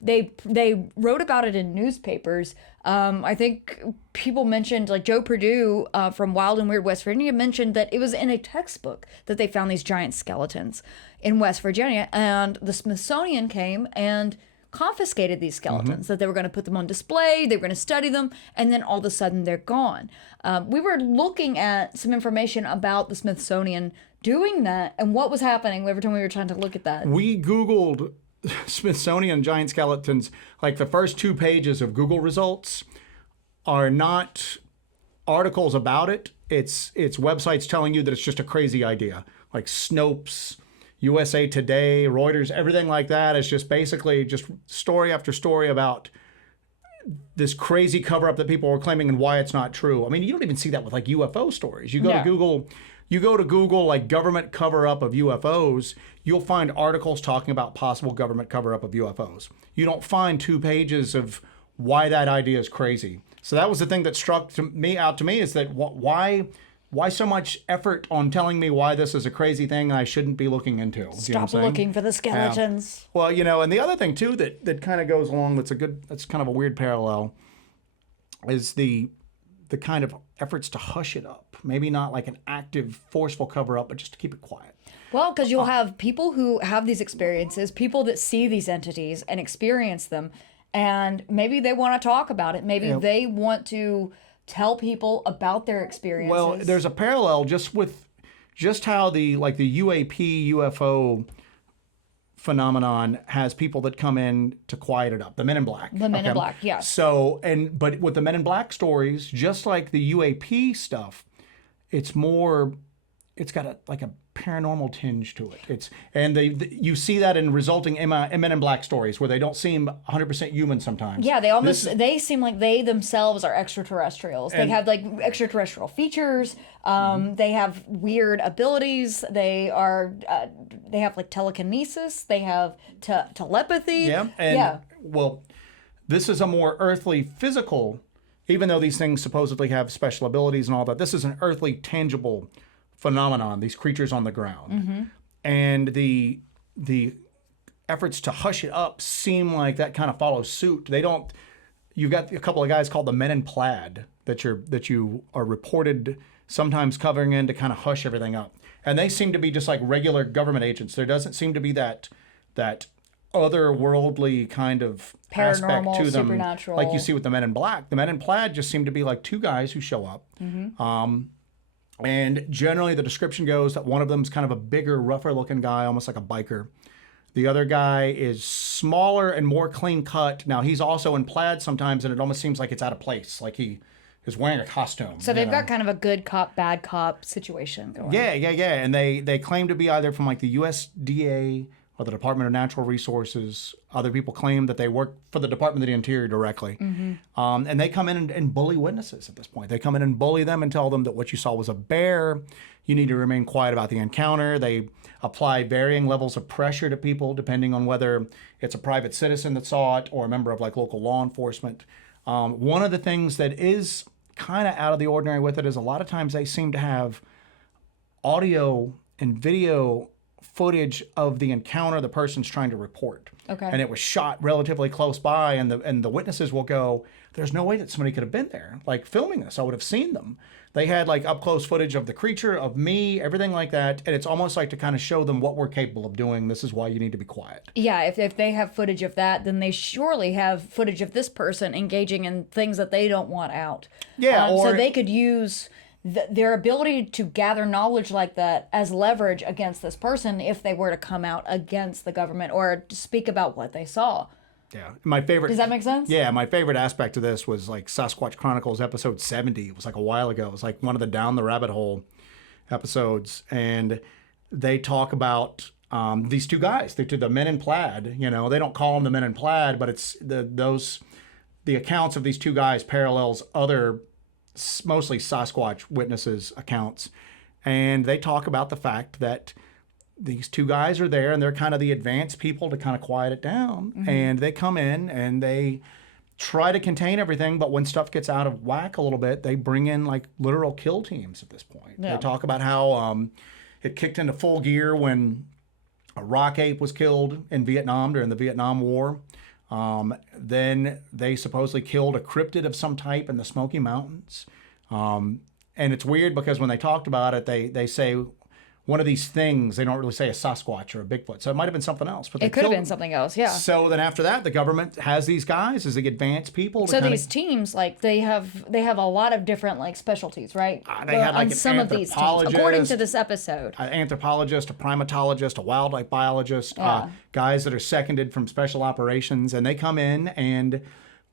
They wrote about it in newspapers. I think people mentioned, like Joe Perdue from Wild and Weird West Virginia mentioned that it was in a textbook that they found these giant skeletons in West Virginia, and the Smithsonian came and confiscated these skeletons, that they were going to put them on display, they were going to study them, and then all of a sudden they're gone. We were looking at some information about the Smithsonian doing that and what was happening every time we were trying to look at that. We Googled Smithsonian giant skeletons. Like the first 2 pages of Google results are not articles about it. It's websites telling you that it's just a crazy idea. Like Snopes, USA Today, Reuters, everything like that is just basically just story after story about this crazy cover-up that people were claiming and why it's not true. I mean, you don't even see that with like UFO stories. You go to Google like government cover-up of UFOs, you'll find articles talking about possible government cover-up of UFOs. You don't find 2 pages of why that idea is crazy. So that was the thing that struck out to me is that why so much effort on telling me why this is a crazy thing I shouldn't be looking into? Stop looking for the skeletons. Well, and the other thing too that kind of goes along that's kind of a weird parallel is the kind of efforts to hush it up. Maybe not like an active, forceful cover-up, but just to keep it quiet. Well, because you'll have people who have these experiences, people that see these entities and experience them, and maybe they want to talk about it. Maybe they want to tell people about their experiences. Well, there's a parallel just how the UAP, UFO phenomenon has people that come in to quiet it up. The Men in Black. The Men in Black, yeah. So, but with the Men in Black stories, just like the UAP stuff, it's got a paranormal tinge to it. You see that in resulting in Men in Black stories where they don't seem 100% human sometimes. Yeah, they seem like they themselves are extraterrestrials. They have like extraterrestrial features. They have weird abilities. They have like telekinesis. They have telepathy. Yeah. Well, This is a more earthly, physical, even though these things supposedly have special abilities and all that, this is an earthly, tangible phenomenon, these creatures on the ground. And the efforts to hush it up seem like that kind of follows suit. They don't. You've got a couple of guys called the Men in Plaid that you are reported sometimes covering in to kind of hush everything up, and they seem to be just like regular government agents. There doesn't seem to be that otherworldly kind of aspect Paranormal, to them, supernatural. like you see with the Men in Black. The Men in Plaid just seem to be like two guys who show up. And generally the description goes that one of them's kind of a bigger, rougher looking guy, almost like a biker. The other guy is smaller and more clean cut. Now he's also in plaid sometimes, and it almost seems like it's out of place, like he is wearing a costume. So they've got kind of a good cop, bad cop situation going. Yeah. And they claim to be either from like the USDA or the Department of Natural Resources. Other people claim that they work for the Department of the Interior directly. And they come in and bully witnesses at this point. They come in and bully them and tell them that what you saw was a bear. You need to remain quiet about the encounter. They apply varying levels of pressure to people depending on whether it's a private citizen that saw it or a member of like local law enforcement. One of the things that is kind of out of the ordinary with it is a lot of times they seem to have audio and video footage of the encounter the person's trying to report. Okay. And it was shot relatively close by, and the witnesses will go, there's no way that somebody could have been there, like filming this. I would have seen them. They had like up close footage of the creature, of me, everything like that. And it's almost like to kind of show them what we're capable of doing. This is why you need to be quiet. Yeah, if they have footage of that, then they surely have footage of this person engaging in things that they don't want out. Yeah, so they could use their ability to gather knowledge like that as leverage against this person if they were to come out against the government or speak about what they saw. Yeah, my favorite. Does that make sense? Yeah, my favorite aspect of this was like Sasquatch Chronicles episode 70. It was like a while ago. It was like one of the Down the Rabbit Hole episodes, and they talk about these two guys. They did the Men in Plaid. You know, they don't call them the Men in Plaid, but it's the accounts of these two guys parallels other mostly Sasquatch witnesses' accounts, and they talk about the fact that these two guys are there and they're kind of the advanced people to kind of quiet it down. And they come in and they try to contain everything, but when stuff gets out of whack a little bit, they bring in like literal kill teams at this point. Yeah. They talk about how it kicked into full gear when a rock ape was killed in Vietnam during the Vietnam War. Then they supposedly killed a cryptid of some type in the Smoky Mountains. And it's weird because when they talked about it, they say one of these things, they don't really say a Sasquatch or a Bigfoot. So it might have been something else. But It could have been something else, yeah. So then after that, the government has these guys as the advanced people. So these teams, like they have a lot of different like specialties, right? They had like on an some of these teams, according to this episode. An anthropologist, a primatologist, a wildlife biologist, guys that are seconded from special operations, and they come in, and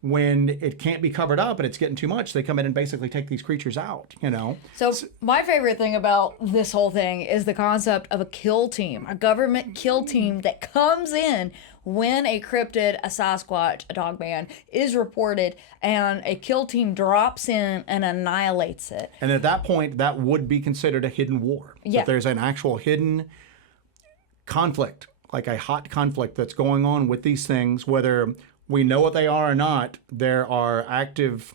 when it can't be covered up and it's getting too much, they come in and basically take these creatures out, you know? So my favorite thing about this whole thing is the concept of a kill team, a government kill team that comes in when a cryptid, a Sasquatch, a Dogman is reported, and a kill team drops in and annihilates it. And at that point, that would be considered a hidden war. Yeah. If there's an actual hidden conflict, like a hot conflict that's going on with these things, whether we know what they are or not, there are active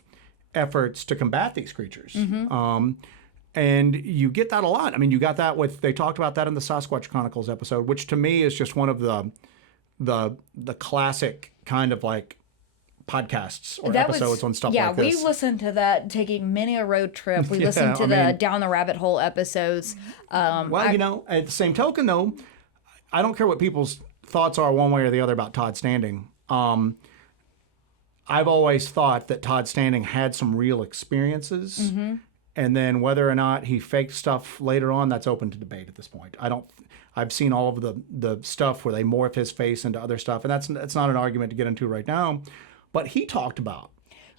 efforts to combat these creatures. And you get that a lot. I mean, you got that they talked about that in the Sasquatch Chronicles episode, which to me is just one of the classic kind of like podcasts or episodes on stuff like this. Yeah, we listened to that taking many a road trip. We listened to the Down the Rabbit Hole episodes. You know, at the same token though, I don't care what people's thoughts are one way or the other about Todd Standing. I've always thought that Todd Standing had some real experiences, and then whether or not he faked stuff later on, that's open to debate at this point. I've seen all of the stuff where they morph his face into other stuff, and that's not an argument to get into right now. But he talked about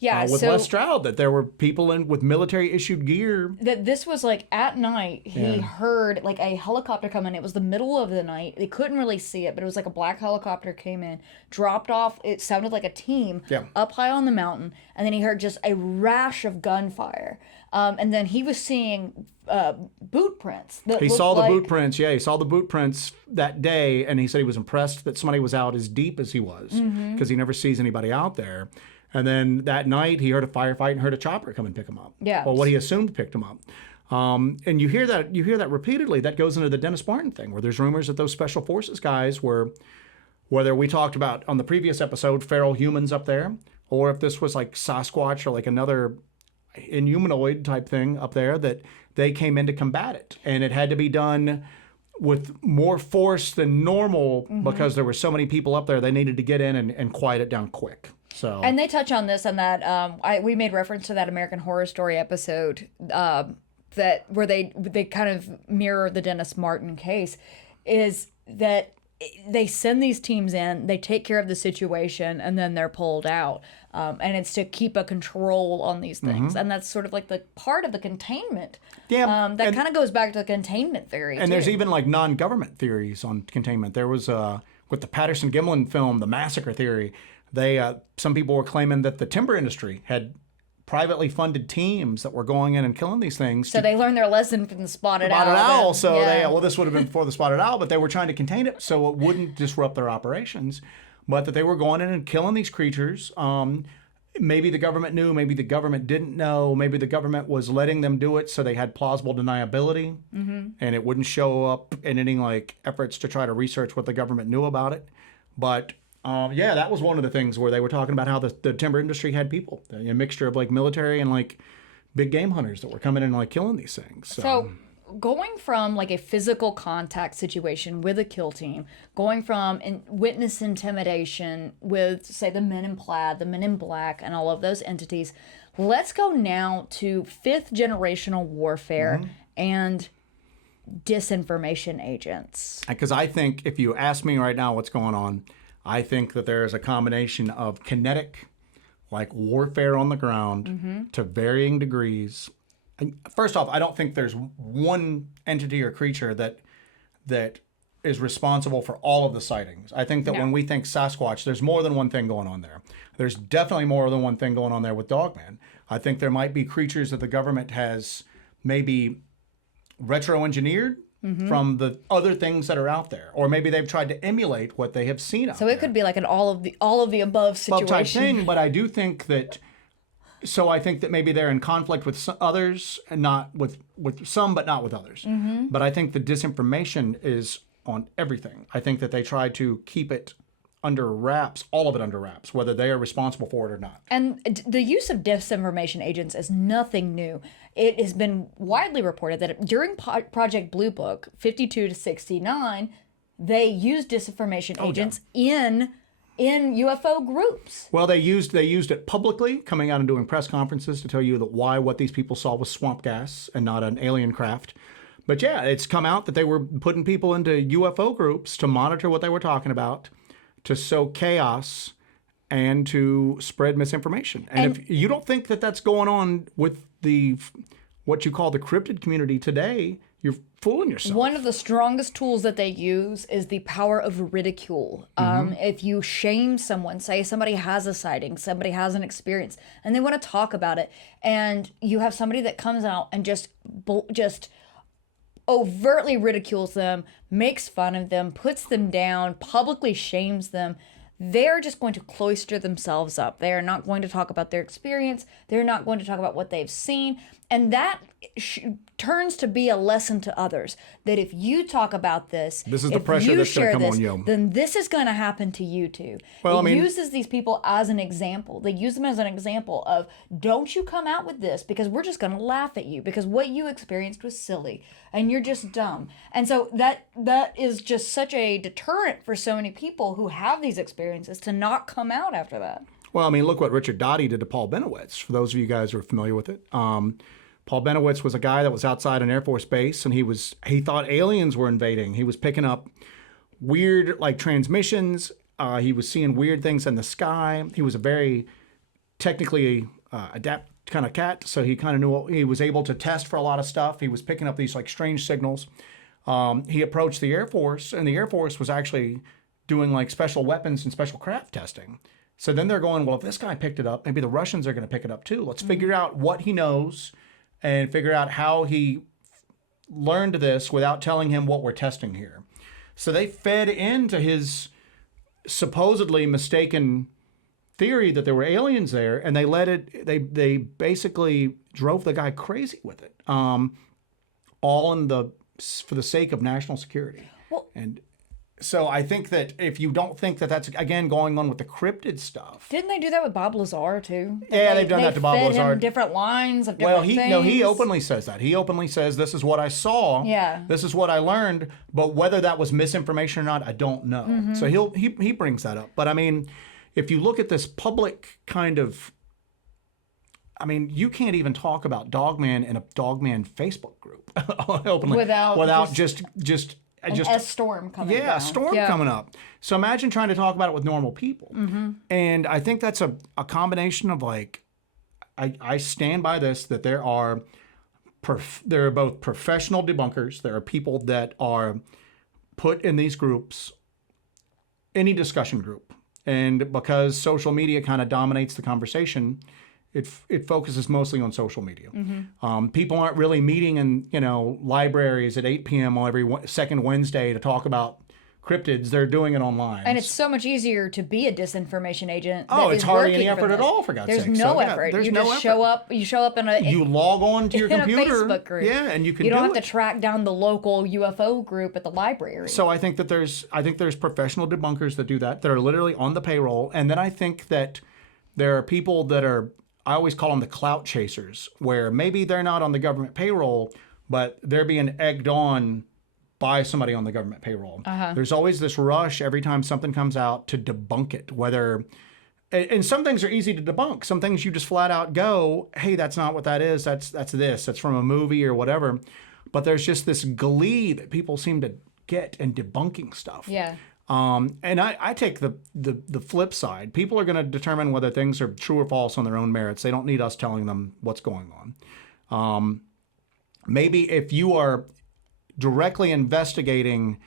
Yeah, with Les Stroud, that there were people with military issued gear. That this was like at night, he heard like a helicopter come in. It was the middle of the night. They couldn't really see it, but it was like a black helicopter came in, dropped off. It sounded like a team up high on the mountain. And then he heard just a rash of gunfire. And then he was seeing boot prints. He saw the boot prints. Yeah, he saw the boot prints that day. And he said he was impressed that somebody was out as deep as he was because he never sees anybody out there. And then that night, he heard a firefight and heard a chopper come and pick him up. Yeah. Well, what he assumed picked him up. And you hear that repeatedly. That goes into the Dennis Martin thing, where there's rumors that those special forces guys were, whether we talked about on the previous episode, feral humans up there, or if this was like Sasquatch or like another inhumanoid type thing up there, that they came in to combat it. And it had to be done with more force than normal because there were so many people up there. They needed to get in and quiet it down quick. So. And they touch on this and that we made reference to that American Horror Story episode that where they kind of mirror the Dennis Martin case, is that they send these teams in, they take care of the situation, and then they're pulled out. And it's to keep a control on these things. And that's sort of like the part of the containment. Yeah. That kind of goes back to the containment theory, and there's even like non-government theories on containment. There was, with the Patterson-Gimlin film, The Massacre Theory, some people were claiming that the timber industry had privately funded teams that were going in and killing these things. So they learned their lesson from the spotted owl. Spotted owl. So this would have been before the spotted owl, but they were trying to contain it so it wouldn't disrupt their operations. But that they were going in and killing these creatures. Maybe the government knew, maybe the government didn't know, maybe the government was letting them do it so they had plausible deniability, and it wouldn't show up in any like efforts to try to research what the government knew about it. But that was one of the things where they were talking about how the timber industry had people, a mixture of like military and like big game hunters that were coming in and like killing these things. So going from like a physical contact situation with a kill team, going from witness intimidation with, say, the Men in Plaid, the Men in Black, and all of those entities, let's go now to fifth generational warfare and disinformation agents. Because I think if you ask me right now what's going on, I think that there is a combination of kinetic, like warfare on the ground to varying degrees. And first off, I don't think there's one entity or creature that is responsible for all of the sightings. I think that when we think Sasquatch, there's more than one thing going on there. There's definitely more than one thing going on there with Dogman. I think there might be creatures that the government has maybe retro-engineered from the other things that are out there, or maybe they've tried to emulate what they have seen out there. So it could be like an all of the above situation. Type thing, but I do think that. So I think that maybe they're in conflict with others, and not with some, but not with others. But I think the disinformation is on everything. I think that they try to keep it under wraps, all of it under wraps, whether they are responsible for it or not. And the use of disinformation agents is nothing new. It has been widely reported that during Project Blue Book 52 to 69, they used disinformation agents in UFO groups. Well, they used it publicly, coming out and doing press conferences to tell you that what these people saw was swamp gas and not an alien craft. But yeah, it's come out that they were putting people into UFO groups to monitor what they were talking about, to sow chaos, and to spread misinformation. And if you don't think that that's going on with what you call the cryptid community today, you're fooling yourself. One of the strongest tools that they use is the power of ridicule. If you shame someone, say somebody has a sighting, somebody has an experience, and they want to talk about it, and you have somebody that comes out and just overtly ridicules them, makes fun of them, puts them down, publicly shames them, they're just going to cloister themselves up. They are not going to talk about their experience. They're not going to talk about what they've seen. And that turns to be a lesson to others, that if you talk about this is the pressure that's going to come on you, then this is going to happen to you too. Well, it uses these people as an example. They use them as an example of, don't you come out with this, because we're just going to laugh at you, because what you experienced was silly and you're just dumb. And so that is just such a deterrent for so many people who have these experiences to not come out after that. Well, I mean, look what Richard Doty did to Paul Benowitz, for those of you guys who are familiar with it. Paul Benowitz was a guy that was outside an Air Force base, and he thought aliens were invading. He was picking up weird, like, transmissions. He was seeing weird things in the sky. He was a very technically adept kind of cat, so he kind of knew he was able to test for a lot of stuff. He was picking up these like strange signals. He approached the Air Force, and the Air Force was actually doing like special weapons and special craft testing. So then they're going, well, if this guy picked it up, maybe the Russians are going to pick it up too. Let's figure out what he knows and figure out how he learned this without telling him what we're testing here. So they fed into his supposedly mistaken theory that there were aliens there, and they let it. They basically drove the guy crazy with it, all for the sake of national security. Well, and so I think that if you don't think that that's, again, going on with the cryptid stuff. didn't they do that with Bob Lazar too? Yeah, they've done that to Bob fed Lazar. him different lines of different things. Well, he openly says that. He openly says, this is what I saw. Yeah. This is what I learned. But whether that was misinformation or not, I don't know. Mm-hmm. So he brings that up. But I mean, if you look at this public kind of, I mean, you can't even talk about Dogman in a Dogman Facebook group openly without just an S-storm coming down. a storm coming up. So imagine trying to talk about it with normal people. Mm-hmm. And I think that's a combination of like, I stand by this, that there are both professional debunkers. There are people that are put in these groups, any discussion group. And because social media kind of dominates the conversation, it focuses mostly on social media. Mm-hmm. People aren't really meeting in libraries at 8 p.m. on every second Wednesday to talk about cryptids. They're doing it online. And it's so much easier to be a disinformation agent. Oh, it's hardly any effort at all, for God's sake. There's no effort. There's you no just effort. show up. You show up in a. You log on to your in computer. a Facebook group. Yeah, and you can. You don't do have it. to track down the local UFO group at the library. So I think that there's professional debunkers that do that are literally on the payroll, and then I think that there are people that are, I always call them the clout chasers, where maybe they're not on the government payroll, but they're being egged on by somebody on the government payroll. There's always this rush every time something comes out to debunk it, and some things are easy to debunk. Some things you just flat out go, hey, that's not what that is. That's from a movie or whatever. But there's just this glee that people seem to get in debunking stuff. Yeah. And I take the flip side. People are going to determine whether things are true or false on their own merits. They don't need us telling them what's going on. Maybe if you are directly investigating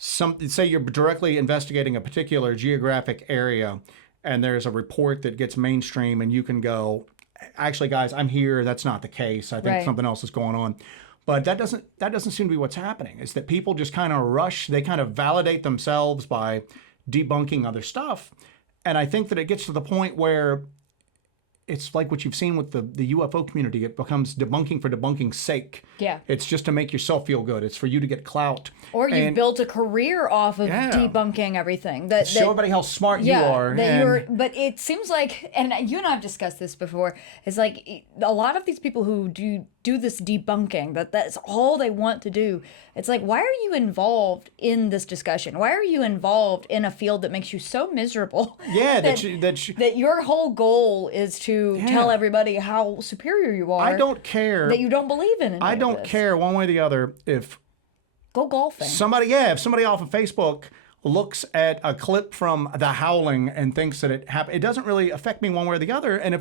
say you're directly investigating a particular geographic area, and there's a report that gets mainstream, and you can go, actually, guys, I'm here. That's not the case. I think something else is going on. But that doesn't seem to be what's happening. It's that people just kind of rush. They kind of validate themselves by debunking other stuff. And I think that it gets to the point where it's like what you've seen with the UFO community. It becomes debunking for debunking's sake. Yeah. It's just to make yourself feel good. It's for you to get clout. Or you've built a career off of debunking everything. Show everybody how smart you are. But it seems like, and you and I have discussed this before, it's like a lot of these people who do this debunking, that's all they want to do. It's like, why are you involved in this discussion? Why are you involved in a field that makes you so miserable? Yeah, that your whole goal is to tell everybody how superior you are. I don't care. That you don't believe in it. I don't care one way or the other if go golfing. If somebody off of Facebook looks at a clip from The Howling and thinks that it happened, it doesn't really affect me one way or the other. And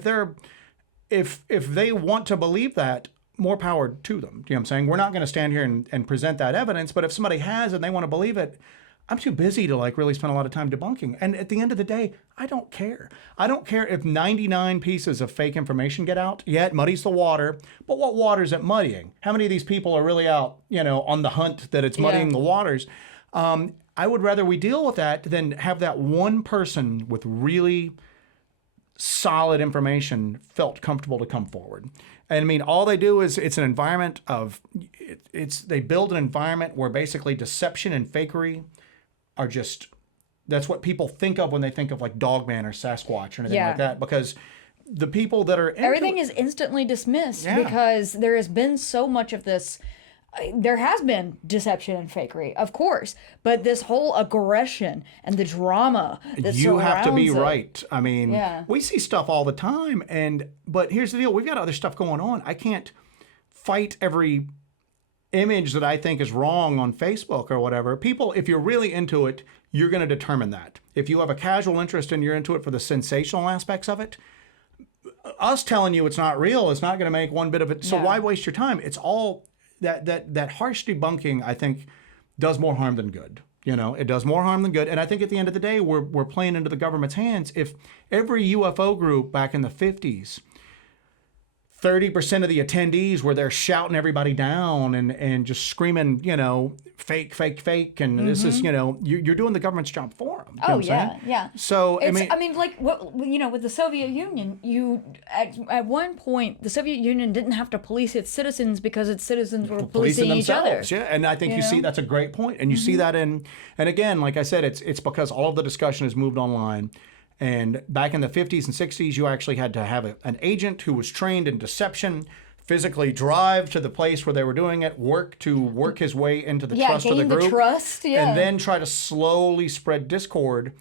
if they want to believe that, more power to them. Do you know what I'm saying? We're not going to stand here and present that evidence, but if somebody has and they want to believe it, I'm too busy to really spend a lot of time debunking. And at the end of the day, I don't care. I don't care if 99 pieces of fake information get out. Yeah, it muddies the water, but what water is it muddying? How many of these people are really out, on the hunt that it's muddying the waters? I would rather we deal with that than have that one person with really solid information felt comfortable to come forward. And I mean, all they do is it's an environment they build an environment where basically deception and fakery are just, that's what people think of when they think of like Dogman or Sasquatch or anything like that, because the people that are everything is instantly dismissed because there has been so much of this. There has been deception and fakery, of course, but this whole aggression and the drama that you have to be surrounds it. right. I mean, we see stuff all the time, but here's the deal: we've got other stuff going on. I can't fight every image that I think is wrong on Facebook or whatever. People, if you're really into it, you're going to determine that. If you have a casual interest and you're into it for the sensational aspects of it, us telling you it's not real is not going to make one bit of it. So No. why waste your time? It's all that harsh debunking, I think, does more harm than good. You know, it does more harm than good. And I think at the end of the day, we're playing into the government's hands. If every UFO group back in the 50s, 30% of the attendees were there shouting everybody down and just screaming, you know, fake, fake, fake. And this is, you know, you're doing the government's job for them. Oh, yeah, yeah. So, I mean, like, what, you know, with the Soviet Union, at one point, the Soviet Union didn't have to police its citizens because its citizens were policing each other. Yeah, and I think you see that's a great point. And you see that and again, like I said, it's because all of the discussion has moved online. And back in the 50s and 60s, you actually had to have an agent who was trained in deception, physically drive to the place where they were doing it, work his way into the trust of the group. the trust, and then try to slowly spread discord.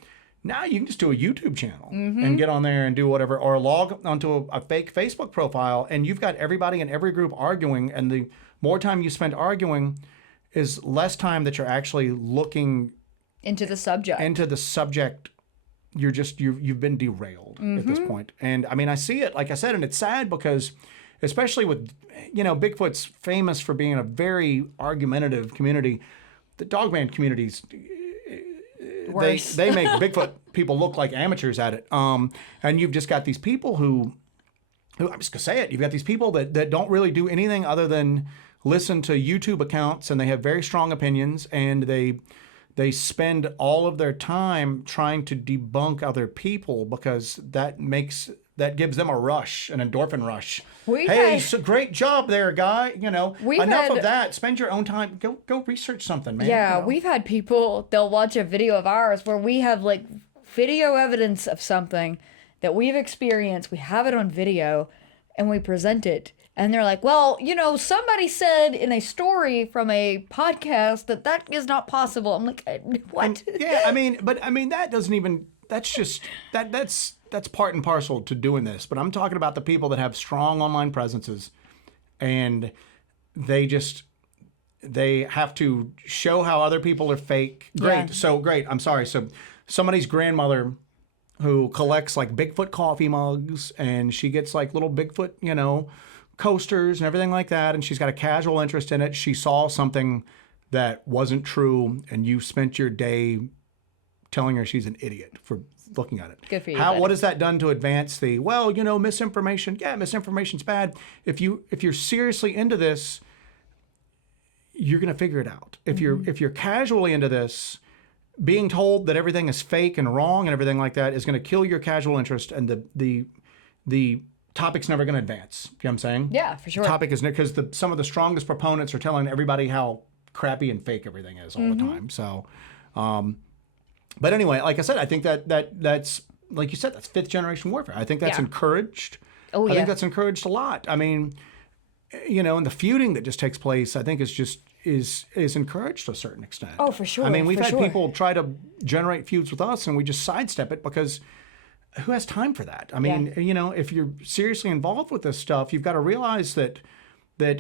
Now you can just do a YouTube channel and get on there and do whatever, or log onto a fake Facebook profile, and you've got everybody in every group arguing, and the more time you spend arguing is less time that you're actually looking into the subject. You've been derailed at this point. And I mean, I see it, like I said, and it's sad because especially with, you know, Bigfoot's famous for being a very argumentative community. The Dogman communities, they make Bigfoot people look like amateurs at it. And you've just got these people who I'm just gonna say it, you've got these people that don't really do anything other than listen to YouTube accounts, and they have very strong opinions, and they spend all of their time trying to debunk other people because that gives them a rush, an endorphin rush. Great job there, guy. You know, enough of that. Spend your own time. Go research something, man. Yeah, you know? we've had people, they'll watch a video of ours where we have like video evidence of something that we've experienced. We have it on video and we present it. And they're like, well, you know, somebody said in a story from a podcast that is not possible. I'm like, what? Yeah, I mean, that doesn't even, that's just, that's part and parcel to doing this. But I'm talking about the people that have strong online presences and they have to show how other people are fake. Great. Yeah. So great. I'm sorry. So somebody's grandmother who collects like Bigfoot coffee mugs and she gets like little Bigfoot, you know, coasters and everything like that, and she's got a casual interest in it. She saw something that wasn't true, and you spent your day telling her she's an idiot for looking at it. Good for you. What has that done to advance the, well, you know, misinformation? Yeah, misinformation's bad. If you're seriously into this, you're gonna figure it out. If you're casually into this, being told that everything is fake and wrong and everything like that is gonna kill your casual interest, and the topic's never going to advance. You know what I'm saying? Yeah, for sure. Topic is because some of the strongest proponents are telling everybody how crappy and fake everything is all the time. So, but anyway, like I said, I think that's like you said, that's fifth generation warfare. I think that's encouraged. Oh yeah. I think that's encouraged a lot. I mean, you know, and the feuding that just takes place, I think is encouraged to a certain extent. Oh, for sure. I mean, we've had people try to generate feuds with us, and we just sidestep it because who has time for that? I mean, you know, if you're seriously involved with this stuff, you've got to realize that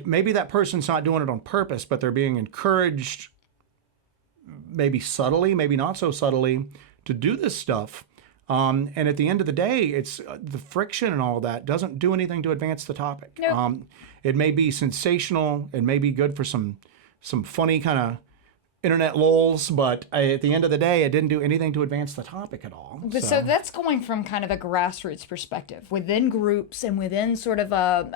maybe that person's not doing it on purpose, but they're being encouraged, maybe subtly, maybe not so subtly, to do this stuff. And at the end of the day, it's the friction and all that doesn't do anything to advance the topic. Nope. It may be sensational. It may be good for some funny kind of internet lulz, but at the end of the day, it didn't do anything to advance the topic at all. But so that's going from kind of a grassroots perspective within groups and within sort of from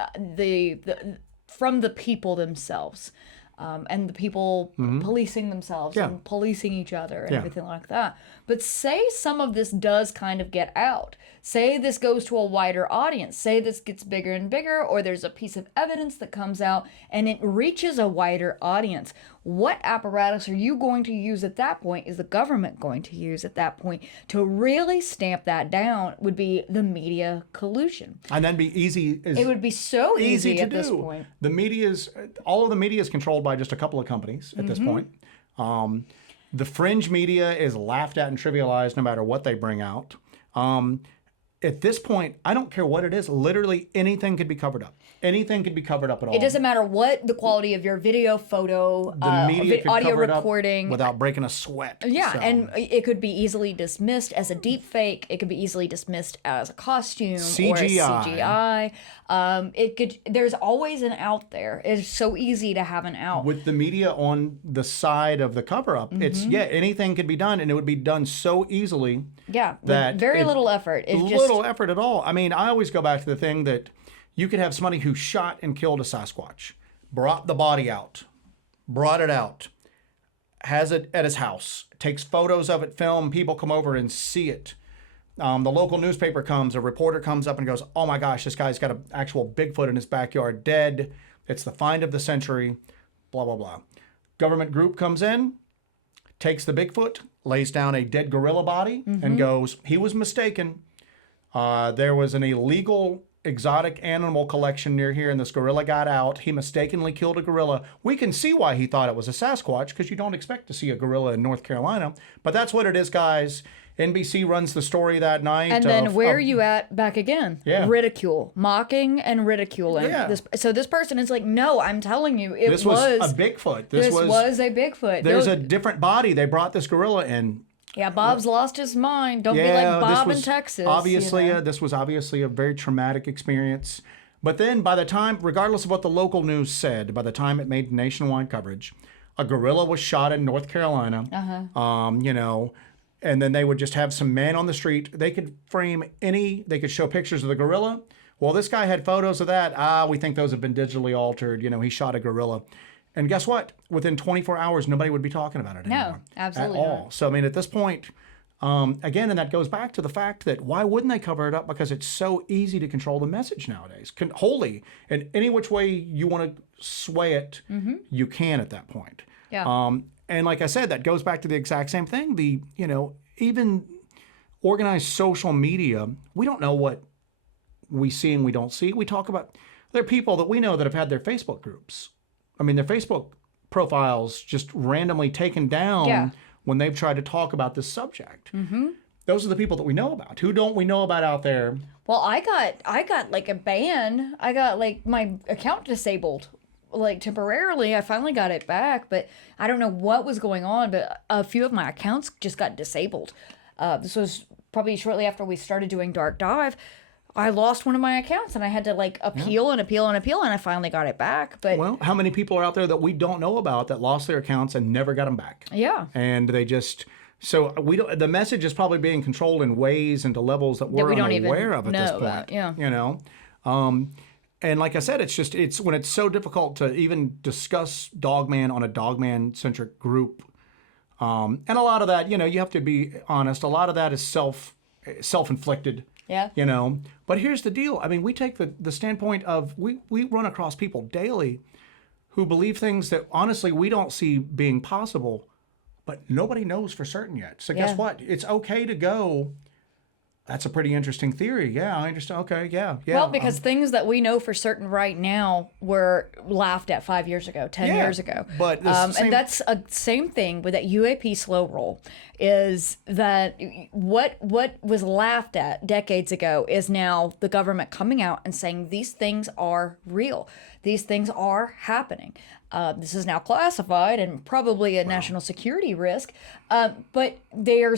the people themselves, and the people policing themselves and policing each other and everything like that. But say some of this does kind of get out. Say this goes to a wider audience. Say this gets bigger and bigger, or there's a piece of evidence that comes out and it reaches a wider audience. What apparatus are you going to use at that point? Is the government going to use at that point to really stamp that down? Would be the media collusion. And that'd be easy. It would be so easy to at do. this point. All of the media is controlled by just a couple of companies at this point. The fringe media is laughed at and trivialized no matter what they bring out. at this point, I don't care what it is. Literally anything could be covered up. Anything could be covered up at all. It doesn't matter what the quality of your video, photo, The media could audio cover it up recording. without breaking a sweat. Yeah, So, and it could be easily dismissed as a deep fake. It could be easily dismissed as a costume or a CGI. CGI. There's always an out there. It's so easy to have an out. with the media on the side of the cover-up, it's, anything could be done, and it would be done so easily. Yeah, that with very it- little effort. It's Little effort at all. I mean, I always go back to the thing that you could have somebody who shot and killed a Sasquatch, brought the body out, brought it out, has it at his house, takes photos of it, film, people come over and see it. The local newspaper comes, a reporter comes up and goes, oh my gosh, this guy's got an actual Bigfoot in his backyard dead. It's the find of the century, blah, blah, blah. Government group comes in, takes the Bigfoot, lays down a dead gorilla body and goes, he was mistaken. There was an illegal exotic animal collection near here and this gorilla got out. He mistakenly killed a gorilla. We can see why he thought it was a Sasquatch because you don't expect to see a gorilla in North Carolina. But that's what it is, guys. NBC runs the story that night. And then where are you at back again? Yeah. Ridicule. Mocking and ridiculing. Yeah. So this person is like, no, I'm telling you, This was a Bigfoot. This was a Bigfoot. There's a different body. They brought this gorilla in. Yeah, Bob's lost his mind. Don't be like Bob in Texas. Obviously, you know? this was obviously a very traumatic experience. But then by the time, regardless of what the local news said, by the time it made nationwide coverage, a gorilla was shot in North Carolina. And then they would just have some man on the street. They could they could show pictures of the gorilla. Well, this guy had photos of that. We think those have been digitally altered. He shot a gorilla. And guess what? Within 24 hours, nobody would be talking about it anymore. No, absolutely at all. not. So, I mean, at this point, again, and that goes back to the fact that why wouldn't they cover it up? Because it's so easy to control the message nowadays. Wholly. And any which way you want to sway it, you can at that point. Yeah. And like I said, that goes back to the exact same thing. Even organized social media, we don't know what we see and we don't see. We talk about, there are people that we know that have had their Facebook groups. I mean, their Facebook profiles just randomly taken down when they've tried to talk about this subject. Those are the people that we know about. Who don't we know about out there? Well, I got like a ban. I got like my account disabled, like temporarily. I finally got it back, but I don't know what was going on. But a few of my accounts just got disabled. This was probably shortly after we started doing Dark Dive. I lost one of my accounts and I had to like appeal and appeal and appeal, and I finally got it back. But well, how many people are out there that we don't know about that lost their accounts and never got them back? Yeah. And they just, so we don't, the message is probably being controlled in ways and to levels that we're unaware of at this point. About, yeah. And like I said, it's when it's so difficult to even discuss Dogman on a Dogman centric group. And a lot of that, you have to be honest, a lot of that is self-inflicted. Yeah. But here's the deal. I mean, we take the standpoint of we run across people daily who believe things that honestly we don't see being possible, but nobody knows for certain yet. So guess what? It's okay to go, that's a pretty interesting theory. Yeah, I understand. Okay, yeah. Well, because things that we know for certain right now were laughed at 5 years ago, 10 years ago. But and that's a same thing with that UAP slow roll, is that what was laughed at decades ago is now the government coming out and saying these things are real. These things are happening. This is now classified and probably a national security risk, but they're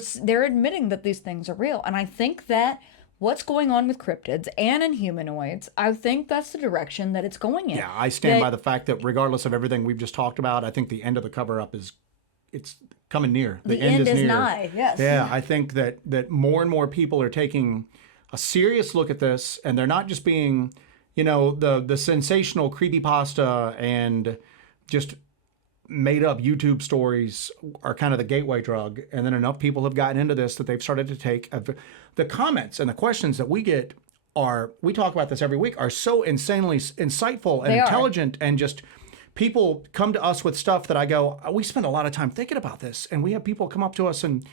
admitting that these things are real. And I think that what's going on with cryptids and in humanoids, I think that's the direction that it's going in. Yeah, I stand by the fact that regardless of everything we've just talked about, I think the end of the cover-up it's coming near. The end is near. Nigh, yes. Yeah, I think that more and more people are taking a serious look at this, and they're not just being, the sensational creepypasta and just made up YouTube stories are kind of the gateway drug. And then enough people have gotten into this that they've started to take the comments and the questions that we get we talk about this every week, are so insanely insightful and intelligent, and just people come to us with stuff that I go, we spend a lot of time thinking about this, and we have people come up to us and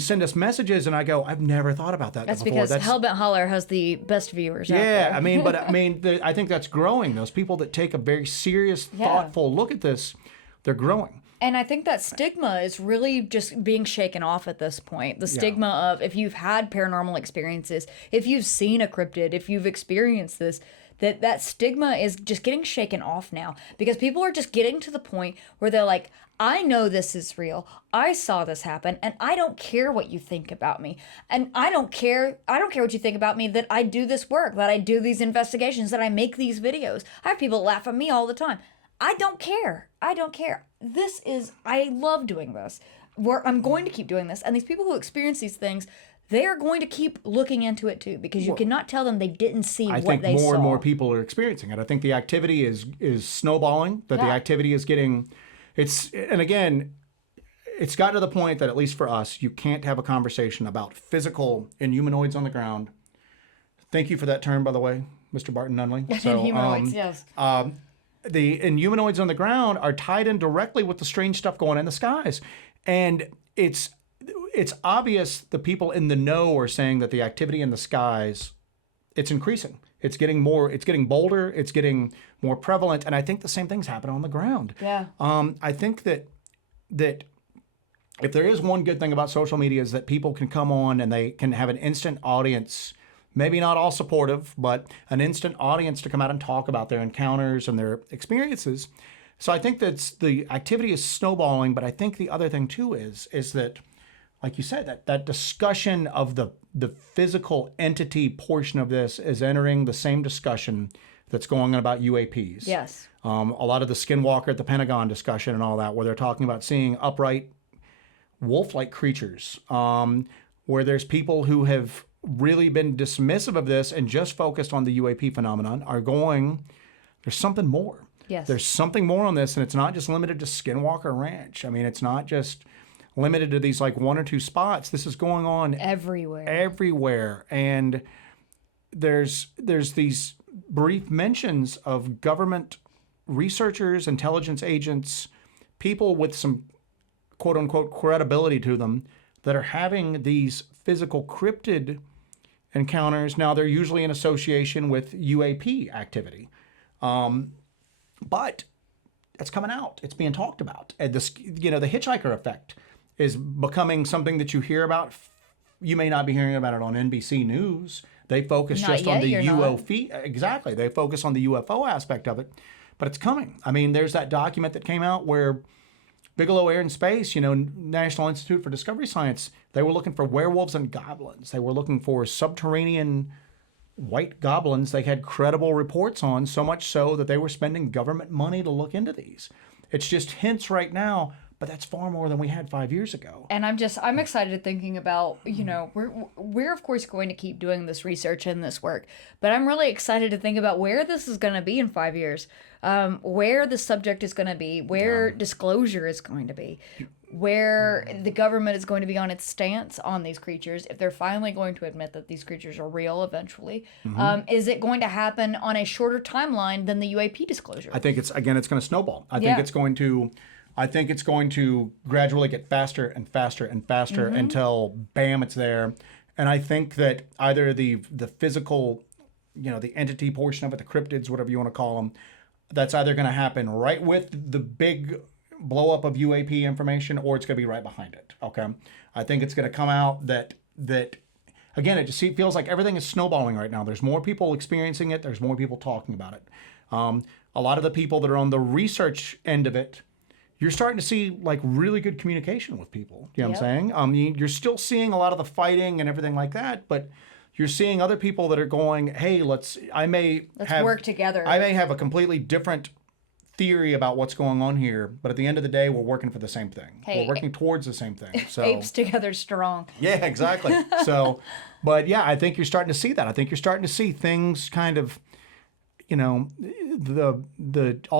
send us messages, and I go, I've never thought about that before. That's because Hellbent Holler has the best viewers out there. Yeah, I think that's growing. Those people that take a very serious, thoughtful look at this, they're growing. And I think that stigma is really just being shaken off at this point. The stigma of if you've had paranormal experiences, if you've seen a cryptid, if you've experienced this, that stigma is just getting shaken off now, because people are just getting to the point where they're like, I know this is real. I saw this happen, and I don't care what you think about me. And I don't care what you think about me, that I do this work, that I do these investigations, that I make these videos. I have people laugh at me all the time. I don't care. I don't care. I love doing this. I'm going to keep doing this. And these people who experience these things, they are going to keep looking into it too, because you cannot tell them they didn't see what they saw. I think more and more people are experiencing it. I think the activity is snowballing, that the activity is getting, and again, it's gotten to the point that, at least for us, you can't have a conversation about physical inhumanoids on the ground. Thank you for that term, by the way, Mr. Barton Nunley. So, Inhumanoids, yes. The inhumanoids on the ground are tied in directly with the strange stuff going in the skies. And it's obvious the people in the know are saying that the activity in the skies, it's increasing. It's getting bolder, it's getting more prevalent, and I think the same thing's happening on the ground. Yeah. I think that if there is one good thing about social media, is that people can come on and they can have an instant audience. Maybe not all supportive, but an instant audience to come out and talk about their encounters and their experiences. So I think that the activity is snowballing, but I think the other thing too is that, like you said, that discussion of the physical entity portion of this is entering the same discussion that's going on about UAPs. Yes. A lot of the Skinwalker at the Pentagon discussion and all that, where they're talking about seeing upright wolf-like creatures, where there's people who have really been dismissive of this and just focused on the UAP phenomenon are going, there's something more. Yes. There's something more on this, and it's not just limited to Skinwalker Ranch. I mean, it's not just limited to these like one or two spots. This is going on everywhere. And there's these brief mentions of government researchers, intelligence agents, people with some quote unquote credibility to them that are having these physical cryptid encounters. Now, they're usually in association with UAP activity. But it's coming out. It's being talked about. And the hitchhiker effect is becoming something that you hear about. You may not be hearing about it on NBC News. They focus just on the UFO. Exactly. They focus on the UFO aspect of it. But it's coming. I mean, there's that document that came out where Bigelow Air and Space, National Institute for Discovery Science, they were looking for werewolves and goblins. They were looking for subterranean white goblins they had credible reports on, so much so that they were spending government money to look into these. It's just hints right now, but that's far more than we had 5 years ago. And I'm excited thinking about, we're of course going to keep doing this research and this work, but I'm really excited to think about where this is going to be in 5 years, where the subject is going to be, where disclosure is going to be, where the government is going to be on its stance on these creatures, if they're finally going to admit that these creatures are real eventually. Is it going to happen on a shorter timeline than the UAP disclosure? I think it's going to snowball. I think it's going to gradually get faster and faster and faster until bam, it's there. And I think that either the physical, the entity portion of it, the cryptids, whatever you want to call them, that's either going to happen right with the big blow up of UAP information, or it's going to be right behind it. Okay. I think it's going to come out that again, it just feels like everything is snowballing right now. There's more people experiencing it. There's more people talking about it. A lot of the people that are on the research end of it, you're starting to see like really good communication with people. You know what I'm saying? You're still seeing a lot of the fighting and everything like that, but you're seeing other people that are going, hey, let's work together. I may have a completely different theory about what's going on here, but at the end of the day, we're working for the same thing. We're working towards the same thing. So apes together strong. Yeah, exactly. So, but yeah, I think you're starting to see that. I think you're starting to see things kind of, all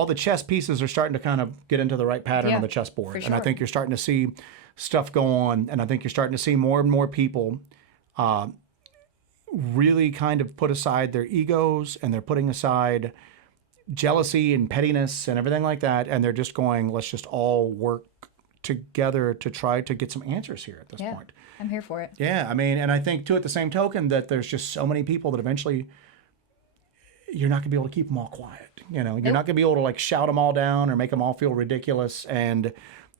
the chess pieces are starting to kind of get into the right pattern on the chessboard. Sure. And I think you're starting to see stuff go on, and I think you're starting to see more and more people really kind of put aside their egos, and they're putting aside jealousy and pettiness and everything like that, and they're just going, let's just all work together to try to get some answers here at this point. I'm here for it. Yeah, I mean, and I think too at the same token that there's just so many people that eventually you're not going to be able to keep them all quiet. You're not going to be able to like shout them all down or make them all feel ridiculous. And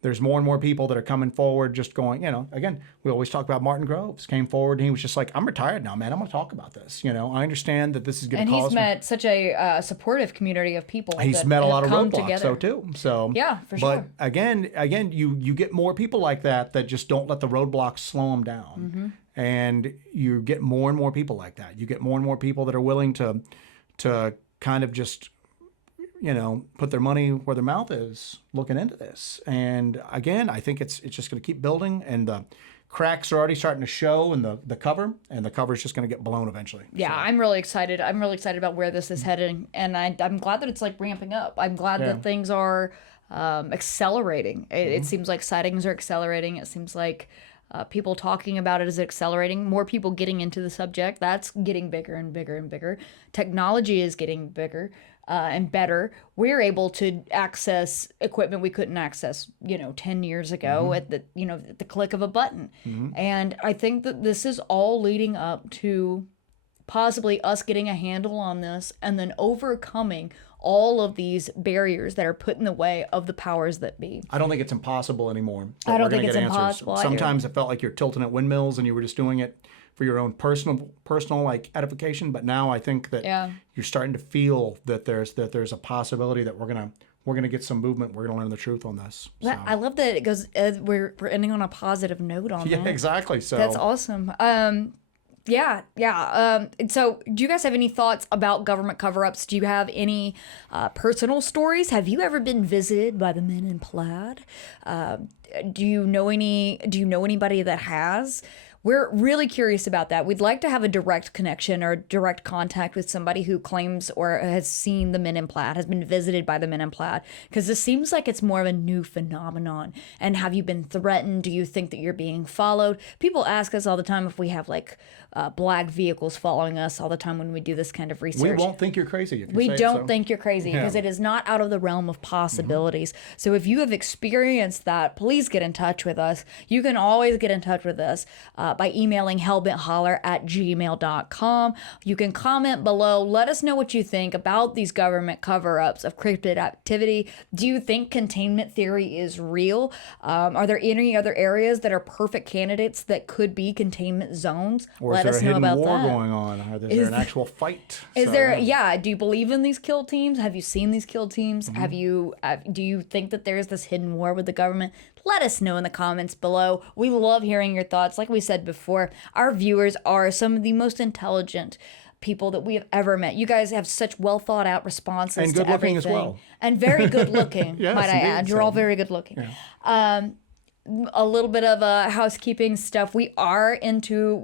there's more and more people that are coming forward, just going, again, we always talk about Martin Groves came forward and he was just like, I'm retired now, man. I'm going to talk about this. I understand that this is going to cause. And he's met such a supportive community of people. He's that met a lot of come roadblocks, together. though, too. So yeah, for sure. But again, you get more people like that just don't let the roadblocks slow them down. And you get more and more people like that. You get more and more people that are willing to kind of just put their money where their mouth is looking into this. And again, I think it's just going to keep building, and the cracks are already starting to show in the cover, and the cover is just going to get blown eventually. Yeah, so. I'm really excited. I'm really excited about where this is heading, and I'm glad that it's like ramping up. I'm glad that things are accelerating. It seems like sightings are accelerating. It seems like people talking about it is accelerating. More people getting into the subject. That's getting bigger and bigger and bigger. Technology is getting bigger and better. We're able to access equipment we couldn't access, 10 years ago at the click of a button. And I think that this is all leading up to possibly us getting a handle on this and then overcoming all of these barriers that are put in the way of the powers that be. I don't think it's impossible anymore. I don't think it's impossible. Sometimes it felt like you're tilting at windmills and you were just doing it for your own personal like edification. But now I think that you're starting to feel that there's a possibility that we're gonna get some movement. We're gonna learn the truth on this. So. I love that it goes. We're ending on a positive note on that. Yeah, exactly. So that's awesome. Yeah. So do you guys have any thoughts about government cover-ups? Do you have any personal stories? Have you ever been visited by the men in plaid? Do you know anybody that has? We're really curious about that. We'd like to have a direct connection or direct contact with somebody who claims or has seen the men in plaid, has been visited by the men in plaid, because this seems like it's more of a new phenomenon. And have you been threatened? Do you think that you're being followed? People ask us all the time if we have black vehicles following us all the time when we do this kind of research. We won't think you're crazy if you We say don't it, so. think you're crazy because it is not out of the realm of possibilities. So if you have experienced that, please get in touch with us. You can always get in touch with us by emailing hellbentholler@gmail.com. You can comment below. Let us know what you think about these government cover-ups of cryptid activity. Do you think containment theory is real? Are there any other areas that are perfect candidates that could be containment zones? Or is there a hidden war going on? Or is there an actual fight? Do you believe in these kill teams? Have you seen these kill teams? Do you think that there's this hidden war with the government? Let us know in the comments below. We love hearing your thoughts. Like we said before, our viewers are some of the most intelligent people that we have ever met. You guys have such well thought out responses and good to looking everything. as well. And very good looking, Yes, might I indeed, add. You're all very good looking. Yeah. A little bit of housekeeping stuff. We are into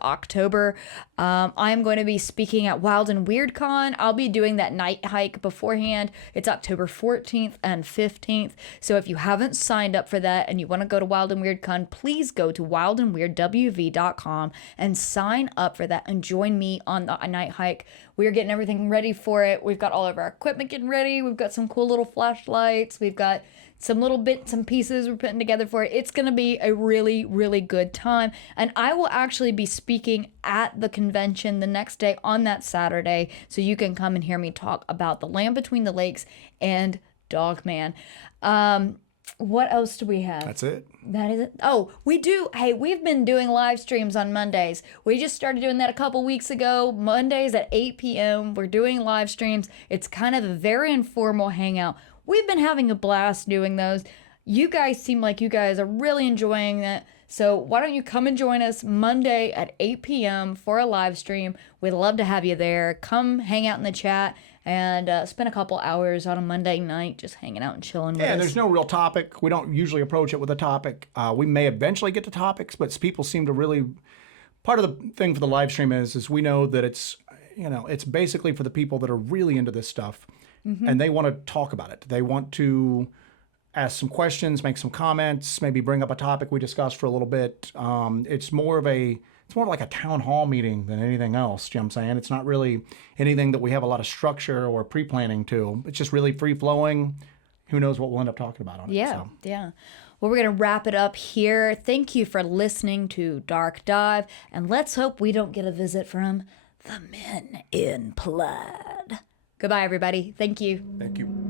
October. I'm going to be speaking at Wild and Weird Con. I'll be doing that night hike beforehand. It's October 14th and 15th. So if you haven't signed up for that and you want to go to Wild and Weird Con, please go to wildandweirdwv.com and sign up for that and join me on the night hike. We are getting everything ready for it. We've got all of our equipment getting ready. We've got some cool little flashlights. We've got some little bits and pieces we're putting together for it. It's going to be a really, really good time. And I will actually be speaking at the convention the next day on that Saturday. So you can come and hear me talk about The Land Between the Lakes and Dogman. What else do we have? That's it. That is it. Oh, we do. Hey, we've been doing live streams on Mondays. We just started doing that a couple weeks ago. Mondays at 8 p.m. We're doing live streams. It's kind of a very informal hangout. We've been having a blast doing those. You guys seem like you guys are really enjoying that. So why don't you come and join us Monday at 8 p.m. for a live stream. We'd love to have you there. Come hang out in the chat and spend a couple hours on a Monday night just hanging out and chilling with us. Yeah, there's no real topic. We don't usually approach it with a topic. We may eventually get to topics, but people seem to really... Part of the thing for the live stream is we know that it's basically for the people that are really into this stuff. And they want to talk about it. They want to ask some questions, make some comments, maybe bring up a topic we discussed for a little bit. It's more like a town hall meeting than anything else. You know what I'm saying? It's not really anything that we have a lot of structure or pre-planning to. It's just really free-flowing. Who knows what we'll end up talking about on it. Yeah. Well, we're going to wrap it up here. Thank you for listening to Dark Dive. And let's hope we don't get a visit from the men in plaid. Goodbye, everybody. Thank you. Thank you.